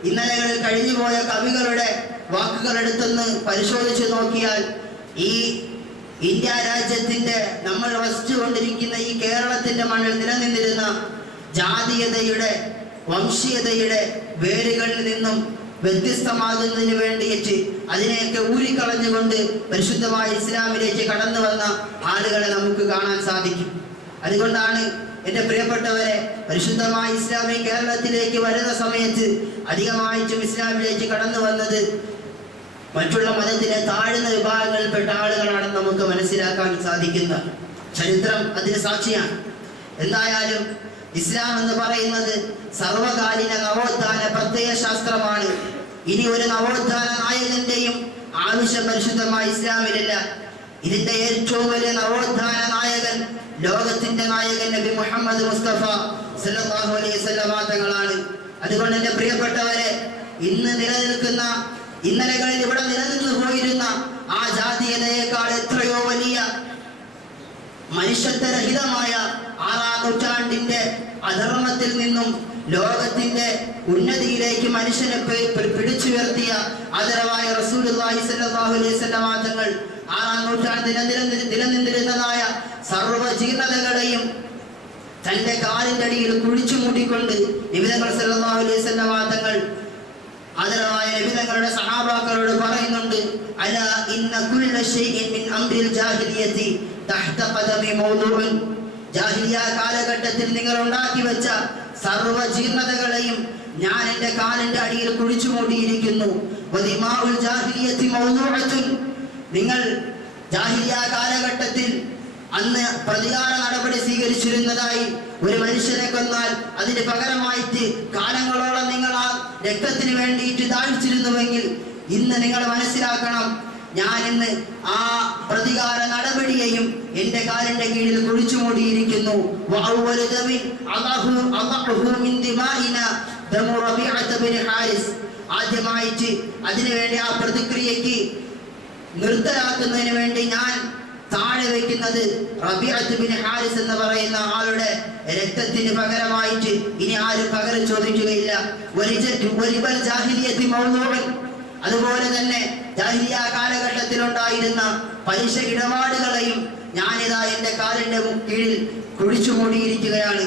ഇന്നലകളിൽ കഴിഞ്ഞുപോയ കവികളുടെ വാക്കുകൾ എടുത്തൊന്ന് പരിശോധിച്ച് നോക്കിയാൽ ഈ ഇന്ത്യ രാജ്യത്തിന്റെ നമ്മൾ വസിച്ചുകൊണ്ടിരിക്കുന്ന ഈ കേരളത്തിന്റെ മണ്ണിൽ നിലനിന്നിരുന്ന ജാതീയതയുടെ വംശീയതയുടെ വേരുകളിൽ നിന്നും വ്യത്യസ്തമാകുന്നതിന് വേണ്ടിയിട്ട് അതിനെയൊക്കെ ഊരിക്കളഞ്ഞുകൊണ്ട് പരിശുദ്ധമായ ഇസ്ലാമിലേക്ക് കടന്നു വന്ന ആളുകളെ നമുക്ക് കാണാൻ സാധിക്കും. അതുകൊണ്ടാണ് എൻ്റെ പ്രിയപ്പെട്ടവരെ, പരിശുദ്ധമായ ഇസ്ലാമി കേരളത്തിലേക്ക് വരുന്ന സമയത്ത് അധികമായിട്ടും ഇസ്ലാമിലേക്ക് കടന്നു വന്നത് മറ്റുള്ള മതത്തിലെ താഴ്ന്ന വിഭാഗങ്ങളിൽപ്പെട്ട ആളുകളാണെന്ന് നമുക്ക് മനസ്സിലാക്കാൻ സാധിക്കുന്ന ചരിത്രം അതിന് സാക്ഷിയാണ്. എന്തായാലും ഇസ്ലാം എന്ന് പറയുന്നത് സർവകാലീന നവോത്ഥാന പ്രത്യയശാസ്ത്രമാണ്. ഇനി ഒരു നവോത്ഥാന നായകന്റെയും ആവശ്യം പരിശുദ്ധമായ ഇസ്ലാമിലില്ല. ഇതിന്റെ ഏറ്റവും വലിയ നവോത്ഥാന നായകൻ, ലോകത്തിന്റെ നായകൻ നബി മുഹമ്മദ് മുസ്തഫ സല്ലല്ലാഹു അലൈഹി വസല്ലം തങ്ങളാണ്. അതുകൊണ്ട് എൻ്റെ പ്രിയപ്പെട്ടവരെ, ഇന്ന് നിലനിൽക്കുന്ന, ഇന്നലകളിൽ ഇവിടെ നിലനിന്നു പോയിരുന്ന ആ ജാതീയതയേക്കാൾ എത്രയോ വലിയ മനുഷ്യത്വരഹിതമായ 6-ാം നൂറ്റാണ്ടിന്റെ അധർമ്മത്തിൽ നിന്നും ലോകത്തിന്റെ ഉന്നതിയിലേക്ക് മനുഷ്യനെ പിടിച്ചുയർത്തിയ ആദരവായ റസൂലുള്ളാഹി സ്വല്ലല്ലാഹു അലൈഹി വസല്ലം തങ്ങൾ 6-ാം നൂറ്റാണ്ടിൽ നിലനിന്നിരുന്നതായ സർവ്വ ജീർണതകളെയും തന്റെ കാലിന്റെ അടിയിൽ കുഴിച്ചു മൂടിക്കൊണ്ട് നബി തങ്ങൾ സല്ലല്ലാഹു അലൈഹി വസല്ലം തങ്ങൾ ആദരവായ നബി തങ്ങളുടെ സഹാബാക്കളോട് പറയുന്നുണ്ട്, അലാ ഇന്ന കുല്ല ഷൈഇൻ മിൻ അംരിൽ ജാഹിലിയത്തി തഹ്ത ഖദമി മൗദൂഉൻ. ജാഹിലിയ കാലഘട്ടത്തിൽ നിങ്ങൾ ഉണ്ടാക്കി വെച്ച സർവ്വ ജീർണതകളെയും ഞാൻ എൻ്റെ കാലിന്റെ അടിയിൽ കുഴിച്ചു മൂടിയിരിക്കുന്നു. വദിമാഉൽ ജാഹിലിയത്തി മൗദൂഅത്തുൻ. നിങ്ങൾ ജാഹിലിയ കാലഘട്ടത്തിൽ അന്ന് പ്രതികാര നടപടി സ്വീകരിച്ചിരുന്നതായി ഒരു മനുഷ്യനെ കൊന്നാൽ അതിന് പകരമായിട്ട് കാലങ്ങളോളം നിങ്ങൾ ആ രക്തത്തിന് വേണ്ടിയിട്ട് ദാഹിച്ചിരുന്നുവെങ്കിൽ ഇന്ന് നിങ്ങൾ മനസ്സിലാക്കണം, ഞാൻ ഇന്ന് ആ പ്രതികാര നടപടിയെയും എൻ്റെ കാലിന്റെ കീഴിൽ കുഴിച്ചു മൂടിയിരിക്കുന്നു. ആദ്യമായിട്ട് അതിനുവേണ്ടി ആ പ്രതിക്രിയക്ക് നിർത്തലാക്കുന്നതിന് വേണ്ടി ഞാൻ താഴെ വയ്ക്കുന്നത് റബീഅത്ത് ബിൻ ഹാരിസ് എന്ന് പറയുന്ന ആളുടെ രക്തത്തിന് പകരമായിട്ട് ഇനി ആരും പകരം ചോദിക്കുകയില്ല. അതുപോലെ തന്നെ ജാഹിലിയ കാലഘട്ടത്തിൽ ഉണ്ടായിരുന്ന പലിശ ഇടപാടുകളെയും ഞാനിതാ എൻ്റെ കാലിന്റെ കീഴിൽ കുഴിച്ചു മൂടിയിരിക്കുകയാണ്.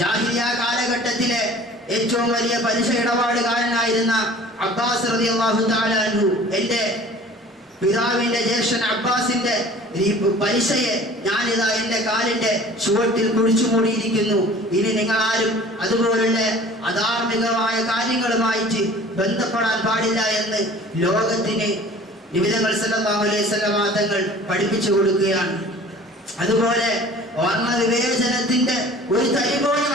ജാഹിലിയ കാലഘട്ടത്തിലെ ഏറ്റവും വലിയ പലിശ ഇടപാടുകാരനായിരുന്ന അബ്ബാസ് റളിയല്ലാഹു തആല അൻഹു, എൻ്റെ പിതാവിന്റെ ജ്യേഷ്ഠൻ അബ്ബാസിന്റെ പലിശയെ ഞാനിതാ എൻ്റെ കാലിന്റെ ചുവട്ടിൽ കുഴിച്ചു മൂടിയിരിക്കുന്നു. ഇനി നിങ്ങൾ ആരും അതുപോലുള്ള അധാർമികമായ കാര്യങ്ങളുമായിട്ട് ബന്ധപ്പെടാൻ പാടില്ല എന്ന് ലോകത്തിന് നബി തങ്ങൾ സല്ലല്ലാഹു അലൈഹി വസല്ലം തങ്ങൾ പഠിപ്പിച്ചു കൊടുക്കുകയാണ്. അതുപോലെ വർണ്ണവിവേചനത്തിന്റെ ഒരു തരി പോലും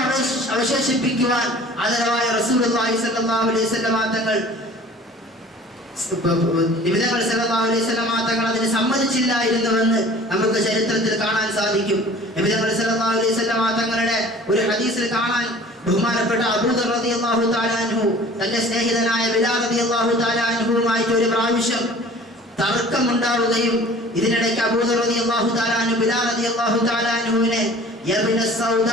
അവശേഷിപ്പിക്കുവാൻ ആദരവായ റസൂലുള്ളാഹി സ്വല്ലല്ലാഹു അലൈഹി വസല്ലം തങ്ങൾ നബി തങ്ങൾ സല്ലല്ലാഹു അലൈഹി വസല്ലം തങ്ങൾ അതിന് സമ്മതിച്ചില്ലായിരുന്നുവെന്ന് നമുക്ക് ചരിത്രത്തിൽ കാണാൻ സാധിക്കും. നബി തങ്ങൾ സല്ലല്ലാഹു അലൈഹി വസല്ലം തങ്ങളുടെ ഒരു ഹദീസിൽ കാണാൻ ബഹുമാനപ്പെട്ട അബൂദർ റളിയല്ലാഹു തആല അൻഹു തന്റെ സ്നേഹിതനായ ബിലാൽ റളിയല്ലാഹു തആല അൻഹുവുമായിട്ട് ഒരു പ്രാവശ്യം തർക്കമുണ്ടാവുകയും ഇതിനിടയ്ക്ക് അബൂദർ റളിയല്ലാഹു തആല അൻഹു ബിലാൽ റളിയല്ലാഹു തആല അൻഹുവിനെ യബ്ന സൗദ,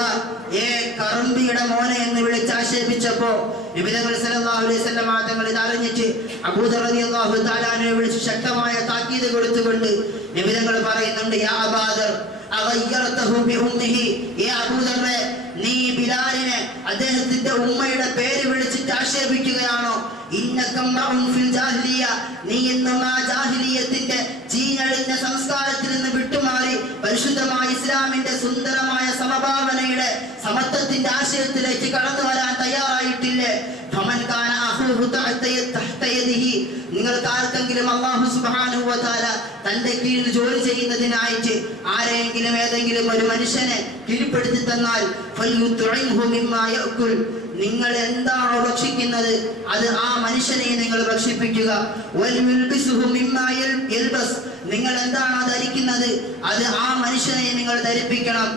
കറുമ്പിയുടെ മോനെ എന്ന് വിളിച്ച് ആക്ഷേപിച്ചപ്പോ നബി തങ്ങൾ സല്ലല്ലാഹു അലൈഹി വസല്ലം തങ്ങൾ ഇത് അറിഞ്ഞിട്ട് അബൂദർ റളിയല്ലാഹു തആല അൻഹുവിനെ വിളിച്ച് ശക്തമായ താക്കീത് കൊടുത്തുകൊണ്ട് നബി തങ്ങൾ പറയുന്നുണ്ട്, യാ അബൂദർ അഗയ്യറതഹു ബിഉമ്മിഹി, അബൂദറെ നീ ബിലാലിനെ അദ്ദേഹത്തിന്റെ ഉമ്മയുടെ പേര് വിളിച്ചിട്ട് ആക്ഷേപിക്കുകയാണോ? നീ ഇന്നും ആ ജാഹിലിയത്തിന്റെ ചീഞ്ഞളിഞ്ഞ സംസ്കാരത്തിൽ നിന്ന് വിട്ടുമാറി പരിശുദ്ധമായ ഇസ്ലാമിന്റെ സുന്ദരമായ സമഭാവനയുടെ സമത്വത്തിന്റെ ആശയത്തിലേക്ക് കടന്നു വരാൻ തയ്യാറായിട്ടില്ലേ? നിങ്ങൾക്ക് ആർക്കെങ്കിലും അല്ലാഹു സുബ്ഹാനഹു വ തആല തന്റെ കീഴിൽ ജോലി ചെയ്യുന്നതിനായിട്ട് ആരെങ്കിലും ഏതെങ്കിലും ഒരു മനുഷ്യനെ കീഴ്പ്പെടുത്തി തന്നാൽ നിങ്ങൾ എന്താണോ ഭക്ഷിക്കുന്നത് അത് ആ മനുഷ്യനെ നിങ്ങൾ ഭക്ഷിപ്പിക്കുക. നിങ്ങൾ എന്താണോ ധരിക്കുന്നത് അത് ആ മനുഷ്യനെ നിങ്ങൾ ധരിപ്പിക്കണം.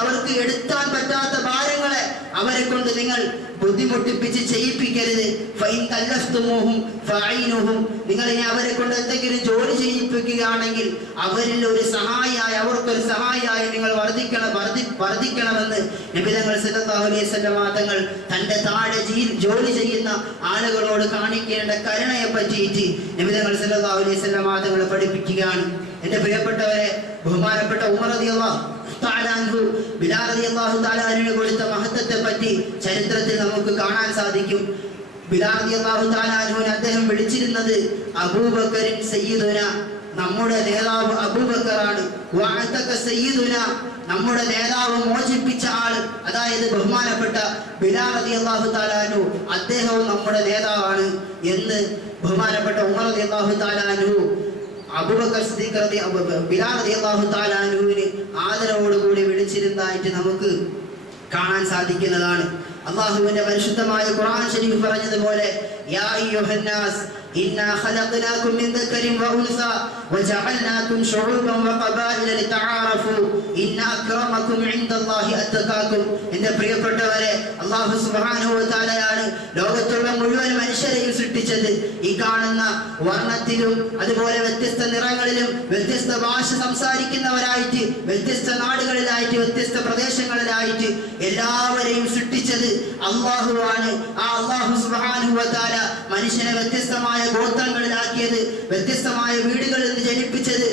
അവർക്ക് എടുക്കാൻ പറ്റാത്ത ഭാരങ്ങളെ അവരെ കൊണ്ട് നിങ്ങൾ ബുദ്ധിമുട്ടിപ്പിച്ച് ചെയ്യിപ്പിക്കരുത്. നിങ്ങൾ ഇനി അവരെ കൊണ്ട് എന്തെങ്കിലും ജോലി ചെയ്യിപ്പിക്കുകയാണെങ്കിൽ അവരിൽ ഒരു സഹായിയായി അവർക്കൊരു സഹായിയായി നിങ്ങൾ വർദ്ധിക്കണമെന്ന് നബി തങ്ങൾ സല്ലല്ലാഹു അലൈഹി വസല്ലം തങ്ങൾ തന്റെ താഴെ ജോലി ചെയ്യുന്ന ആളുകളോട് കാണിക്കേണ്ട കരുണയെ പറ്റിയിട്ട് നബി തങ്ങൾ സല്ലല്ലാഹു അലൈഹി വസല്ലം തങ്ങൾ പഠിപ്പിക്കുകയാണ്. എന്റെ പ്രിയപ്പെട്ടവരെ, ബഹുമാനപ്പെട്ട ഉമർ റളിയല്ലാഹു തആല അൻഹു ബിലാൽ റളിയല്ലാഹു തആല അൻഹുവിനെ കൊടുത്ത മഹത്വത്തെ പറ്റി ചരിത്രത്തിൽ നമുക്ക് കാണാൻ സാധിക്കും. ബിലാൽ റളിയല്ലാഹു തആല അൻഹുവിനെ അദ്ദേഹം വിളിച്ചിരുന്നത് അബൂബക്കറിൻ സയ്യിദുന, നമ്മുടെ നേതാവ് അബൂബക്കറാണ്. വഅതക സയ്യിദുന, നമ്മുടെ നേതാവ് മോചിപ്പിച്ച ആൾ, അതായത് ബഹുമാനപ്പെട്ട ബിലാൽ റളിയല്ലാഹു തആല അൻഹു, അദ്ദേഹവും നമ്മുടെ നേതാവാണ് എന്ന് ബഹുമാനപ്പെട്ട ഉമർ റളിയല്ലാഹു തആല അൻഹു അബൂബക്കർ സിദ്ദീഖ് ബിലാൽ റളിയല്ലാഹു തആല അൻഹുവിനെ ആദരവോടുകൂടി വിളിച്ചിരുന്നതായിട്ട് നമുക്ക് കാണാൻ സാധിക്കുന്നതാണ്. അല്ലാഹുവിന്റെ പരിശുദ്ധമായ ഖുർആൻ ശരീഫ് പറഞ്ഞതുപോലെ, യാ അയ്യുഹന്നാസ്, ഇന്നാ ഖലഖനാകും മിൻ ദക്കരിൻ വഉൻസ വജഅൽനാകും ശുഊബൻ വഖബാഇല ലിതആറഫു ഇന്ന അക്രമകും ഇൻദല്ലാഹി അത്ഖാകും. എൻ്റെ പ്രിയപ്പെട്ടവരെ, അല്ലാഹു സുബ്ഹാനഹു വ തആലയാണ് ലോകത്തുള്ള മുഴുവൻ മനുഷ്യരെയും സൃഷ്ടിച്ചത്. ഈ കാണുന്ന വർണ്ണത്തിലും അതുപോലെ വ്യത്യസ്ത നിറങ്ങളിലും വ്യത്യസ്ത ഭാഷ സംസാരിക്കുന്നവരായിട്ട് വ്യത്യസ്ത നാടുകളിലായിട്ട് വ്യത്യസ്ത പ്രദേശങ്ങളിലായിട്ട് എല്ലാവരെയും സൃഷ്ടിച്ചത് അല്ലാഹുവാണ്. ആ അല്ലാഹു സുബ്ഹാനഹു വ തആല മനുഷ്യനെ വ്യത്യസ്തമായ ഗോത്രങ്ങളിലാക്കിയത്, വ്യത്യസ്തമായ വീടുകളിൽ നിന്ന് ജനിപ്പിച്ചത്,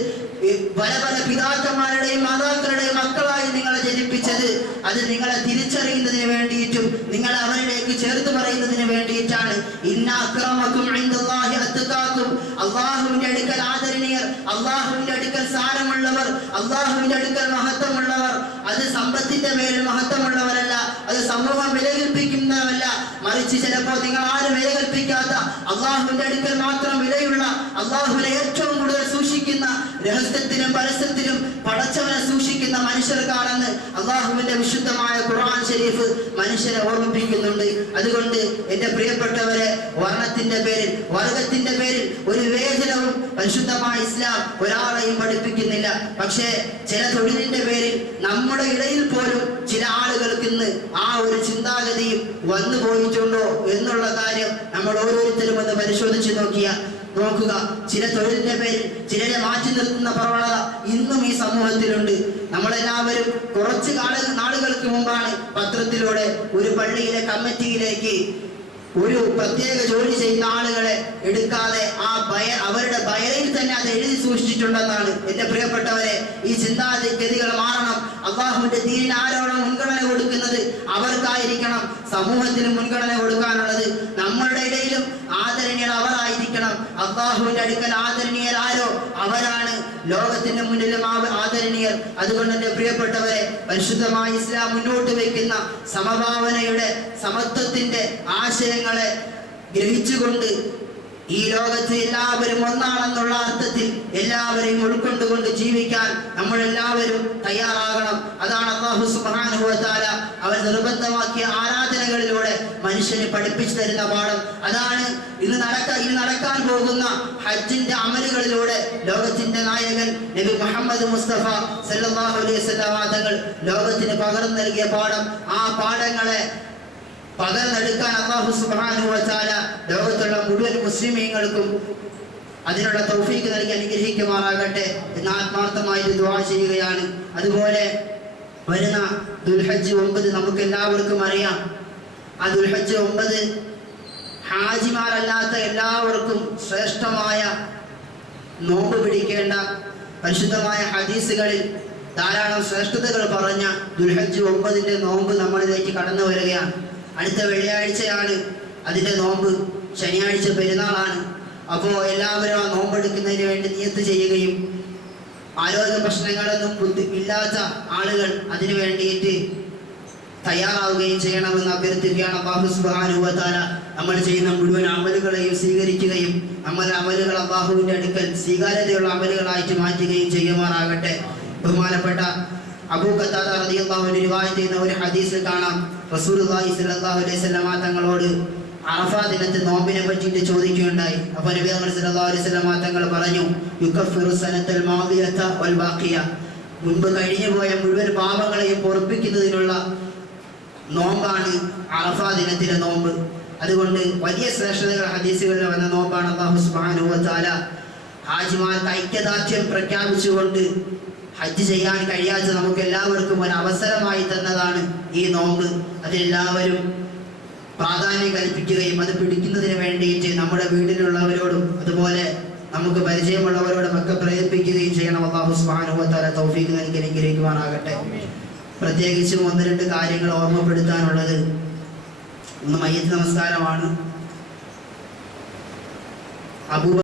പല പല പിതാക്കന്മാരുടെയും മാതാക്കളുടെയും മക്കളായി നിങ്ങളെ ജനിപ്പിച്ചത്, അത് നിങ്ങളെ തിരിച്ചറിയുന്നതിന് വേണ്ടിയിട്ടും നിങ്ങളെ അവരിലേക്ക് ചേർത്ത് പറയുന്നതിന് വേണ്ടിയിട്ടാണ്. ഇന്നാ അക്രമകും ഇൻദല്ലാഹി അത്ഖാകും. അല്ലാഹുവിന്റെ അടുക്കൽ ആദരണീയർ, അല്ലാഹുവിന്റെ അടുക്കൽ സാരമുള്ളവർ, അല്ലാഹുവിന്റെ അടുക്കൽ മഹത്വമുള്ളവർ. അത് സമ്പത്തിന്റെ പേരിൽ മഹത്വമുള്ളവരല്ല, അത് സമൂഹം വിലകൽപ്പിക്കുന്നവരല്ല, മറിച്ച് ചിലപ്പോൾ നിങ്ങൾ ആരും വിലകൽപ്പിക്കാത്ത അല്ലാഹുവിന്റെ അടുക്കൽ മാത്രം വിലയുള്ള, അല്ലാഹുവിനെ ഏറ്റവും കൂടുതൽ സൂക്ഷിക്കുന്ന, രഹസ്യത്തിലും പരസ്യത്തിലും പടച്ചവനെ സൂക്ഷിക്കുന്ന മനുഷ്യർക്കാണെന്ന് അല്ലാഹുവിന്റെ വിശുദ്ധമായ ഖുർആൻ ശരീഫ് മനുഷ്യരെ ഓർമ്മിപ്പിക്കുന്നുണ്ട്. അതുകൊണ്ട് എൻ്റെ പ്രിയപ്പെട്ടവരെ, വർണ്ണത്തിന്റെ പേരിൽ, വർഗത്തിന്റെ പേരിൽ ഒരു വിവേചനവും പരിശുദ്ധമായ ഇസ്ലാം ഒരാളെയും പഠിപ്പിക്കുന്നില്ല. പക്ഷേ ചില തൊഴിലിന്റെ പേരിൽ നമ്മുടെ ഇടയിൽ പോലും ചില ആളുകൾക്ക് ഇന്ന് ആ ഒരു ചിന്താഗതിയും വന്നു പോയിട്ടുണ്ടോ എന്നുള്ള കാര്യം നമ്മൾ ഓരോരുത്തരും ഒന്ന് പരിശോധിച്ച് നോക്കുക. ചില തൊഴിലിന്റെ പേരിൽ ചിലരെ മാറ്റി നിർത്തുന്ന പ്രവണത ഇന്നും ഈ സമൂഹത്തിലുണ്ട്. നമ്മളെല്ലാവരും കുറച്ച് നാളുകൾക്ക് മുമ്പാണ് പത്രത്തിലൂടെ ഒരു പള്ളിയിലെ കമ്മിറ്റിയിലേക്ക് ഒരു പ്രത്യേക ജോലി ചെയ്യുന്ന ആളുകളെ എടുക്കാതെ അവരുടെ ബയറിൽ തന്നെ അത് എഴുതി സൂക്ഷിച്ചിട്ടുണ്ടെന്നാണ്. എൻ്റെ പ്രിയപ്പെട്ടവരെ, ഈ ചിന്താഗതികൾ മാറണം. അല്ലാഹുവിന്റെ ദീനിന് ആരോടാണ് മുൻഗണന കൊടുക്കുന്നത്? അവർക്കായിരിക്കണം സമൂഹത്തിന് മുൻഗണന കൊടുക്കാനുള്ളത്. നമ്മളുടെ ഇടയിലും ആദരണീയർ അവരായിരിക്കണം. അല്ലാഹുവിന്റെ അടുക്കൽ ആദരണീയർ ആരോ അവരാണ് ലോകത്തിന്റെ മുന്നിലും ആദരണീയർ. അതുകൊണ്ട് എൻ്റെ പ്രിയപ്പെട്ടവരെ, പരിശുദ്ധമായ ഇസ്ലാം മുന്നോട്ട് വയ്ക്കുന്ന സമഭാവനയുടെ, സമത്വത്തിന്റെ ആശയങ്ങളെ ഗ്രഹിച്ചുകൊണ്ട് ഈ ലോകത്ത് എല്ലാവരും ഒന്നാണെന്നുള്ള അർത്ഥത്തിൽ എല്ലാവരെയും ഉൾക്കൊണ്ടുകൊണ്ട് ജീവിക്കാൻ നമ്മളെല്ലാവരും തയ്യാറാകണം. അതാണ് അല്ലാഹു സുബ്ഹാനഹു വ തആല അവൻ നിർബന്ധമാക്കിയ ആരാധനകളിലൂടെ മനുഷ്യന് പഠിപ്പിച്ചു തരുന്ന പാഠം. അതാണ് ഇന്ന് നടക്കാൻ പോകുന്ന ഹജ്ജിന്റെ അമലുകളിലൂടെ ലോകത്തിന്റെ നായകൻ നബി മുഹമ്മദ് മുസ്തഫ സല്ലല്ലാഹു അലൈഹി വസല്ലം തങ്ങൾ ലോകത്തിന് പകർന്നു നൽകിയ പാഠം. ആ പാഠങ്ങളെ പകർന്നെടുക്കാൻ അല്ലാഹു സുബ്ഹാനഹു വ തആല ലോകത്തുള്ള മുഴുവൻ മുസ്ലിമീങ്ങൾക്കും അതിനുള്ള തൗഫീഖ് നൽകി അനുഗ്രഹിക്കുമാറാകട്ടെ എന്ന് ആത്മാർത്ഥമായിട്ട് ദുആ ചെയ്യുകയാണ്. അതുപോലെ വരുന്ന ദുൽഹജ്ജ് 9 നമുക്ക് എല്ലാവർക്കും അറിയാം. ആ ദുൽഹജ്ജ് 9 ഹാജിമാരല്ലാത്ത എല്ലാവർക്കും ശ്രേഷ്ഠമായ നോമ്പ് പിടിക്കേണ്ട, പരിശുദ്ധമായ ഹദീസുകളിൽ ധാരാളം ശ്രേഷ്ഠതകൾ പറഞ്ഞ ദുൽഹജ്ജ് 9ന്റെ നോമ്പ് നമ്മളിലേക്ക് കടന്നു വരികയാണ്. അടുത്ത വെള്ളിയാഴ്ചയാണ് അതിൻ്റെ നോമ്പ്, ശനിയാഴ്ച പെരുന്നാളാണ്. അപ്പോൾ എല്ലാവരും ആ നോമ്പെടുക്കുന്നതിന് വേണ്ടി നിയത്ത് ചെയ്യുകയും ആരോഗ്യ പ്രശ്നങ്ങളൊന്നും ഇല്ലാത്ത ആളുകൾ അതിനു വേണ്ടിയിട്ട് തയ്യാറാവുകയും ചെയ്യണമെന്ന് അഭ്യർത്ഥിക്കുകയാണ്. അല്ലാഹു സുബ്ഹാനഹു വ തആല നമ്മൾ ചെയ്യുന്ന മുഴുവൻ അമലുകളെയും സ്വീകരിക്കുകയും നമ്മുടെ അമലുകൾ അല്ലാഹുവിൻ്റെ അടുക്കൽ സ്വീകാര്യതയുള്ള അമലുകളായിട്ട് മാറ്റുകയും ചെയ്യുമാറാകട്ടെ. ബഹുമാനപ്പെട്ട അബൂ ഖത്താദ റളിയല്ലാഹു അൻഹു റിവായത്ത് ചെയ്യുന്ന ഒരു ഹദീസിൽ കാണാം, റസൂലുള്ളാഹി സ്വല്ലല്ലാഹു അലൈഹി വസല്ലം തങ്ങളോട് അറഫാ ദിനത്തെ നോമ്പിനെ പറ്റിയിട്ട് ചോദിക്കുകയുണ്ടായി. അപ്പോൾ നബി സല്ലല്ലാഹു അലൈഹി വസല്ലം തങ്ങൾ പറഞ്ഞു, യുകഫിറു സനത്തൽ മാദിയത വൽ ബാഖിയ, മുൻപ് കഴിഞ്ഞു പോയ മുഴുവൻ പാപങ്ങളെയും പൊറുപ്പിക്കുന്നതിനുള്ള നോമ്പാണ് അറഫാ ദിനത്തിലെ നോമ്പ്. അതുകൊണ്ട് വലിയ ശ്രേഷ്ഠതകൾ ഹദീസുകളിൽ വന്ന നോമ്പാണ്. അല്ലാഹു സുബ്ഹാനഹു വ തആല ഹാജിമാർക്ക് ഐക്യദാർഢ്യം പ്രഖ്യാപിച്ചുകൊണ്ട് ഹജ്ജ് ചെയ്യാൻ കഴിയാത്ത നമുക്ക് എല്ലാവർക്കും ഒരു അവസരമായി തന്നതാണ് ഈ നോമ്പ്. അതിലെല്ലാവരും പ്രാധാന്യം കൽപ്പിക്കുകയും അത് പിടിക്കുന്നതിന് വേണ്ടിയിട്ട് നമ്മുടെ വീട്ടിലുള്ളവരോടും അതുപോലെ നമുക്ക് പരിചയമുള്ളവരോടും ഒക്കെ പ്രേരിപ്പിക്കുകയും ചെയ്യണം. അല്ലാഹു സുബ്ഹാനഹു വ തആല തൗഫീഖ് നൽകി അനുഗ്രഹിക്കുവാനാകട്ടെ. പ്രത്യേകിച്ചും 1-2 കാര്യങ്ങൾ ഓർമ്മപ്പെടുത്താനുള്ളത്. ഒന്ന് മയ്യത്ത് നമസ്കാരമാണ്.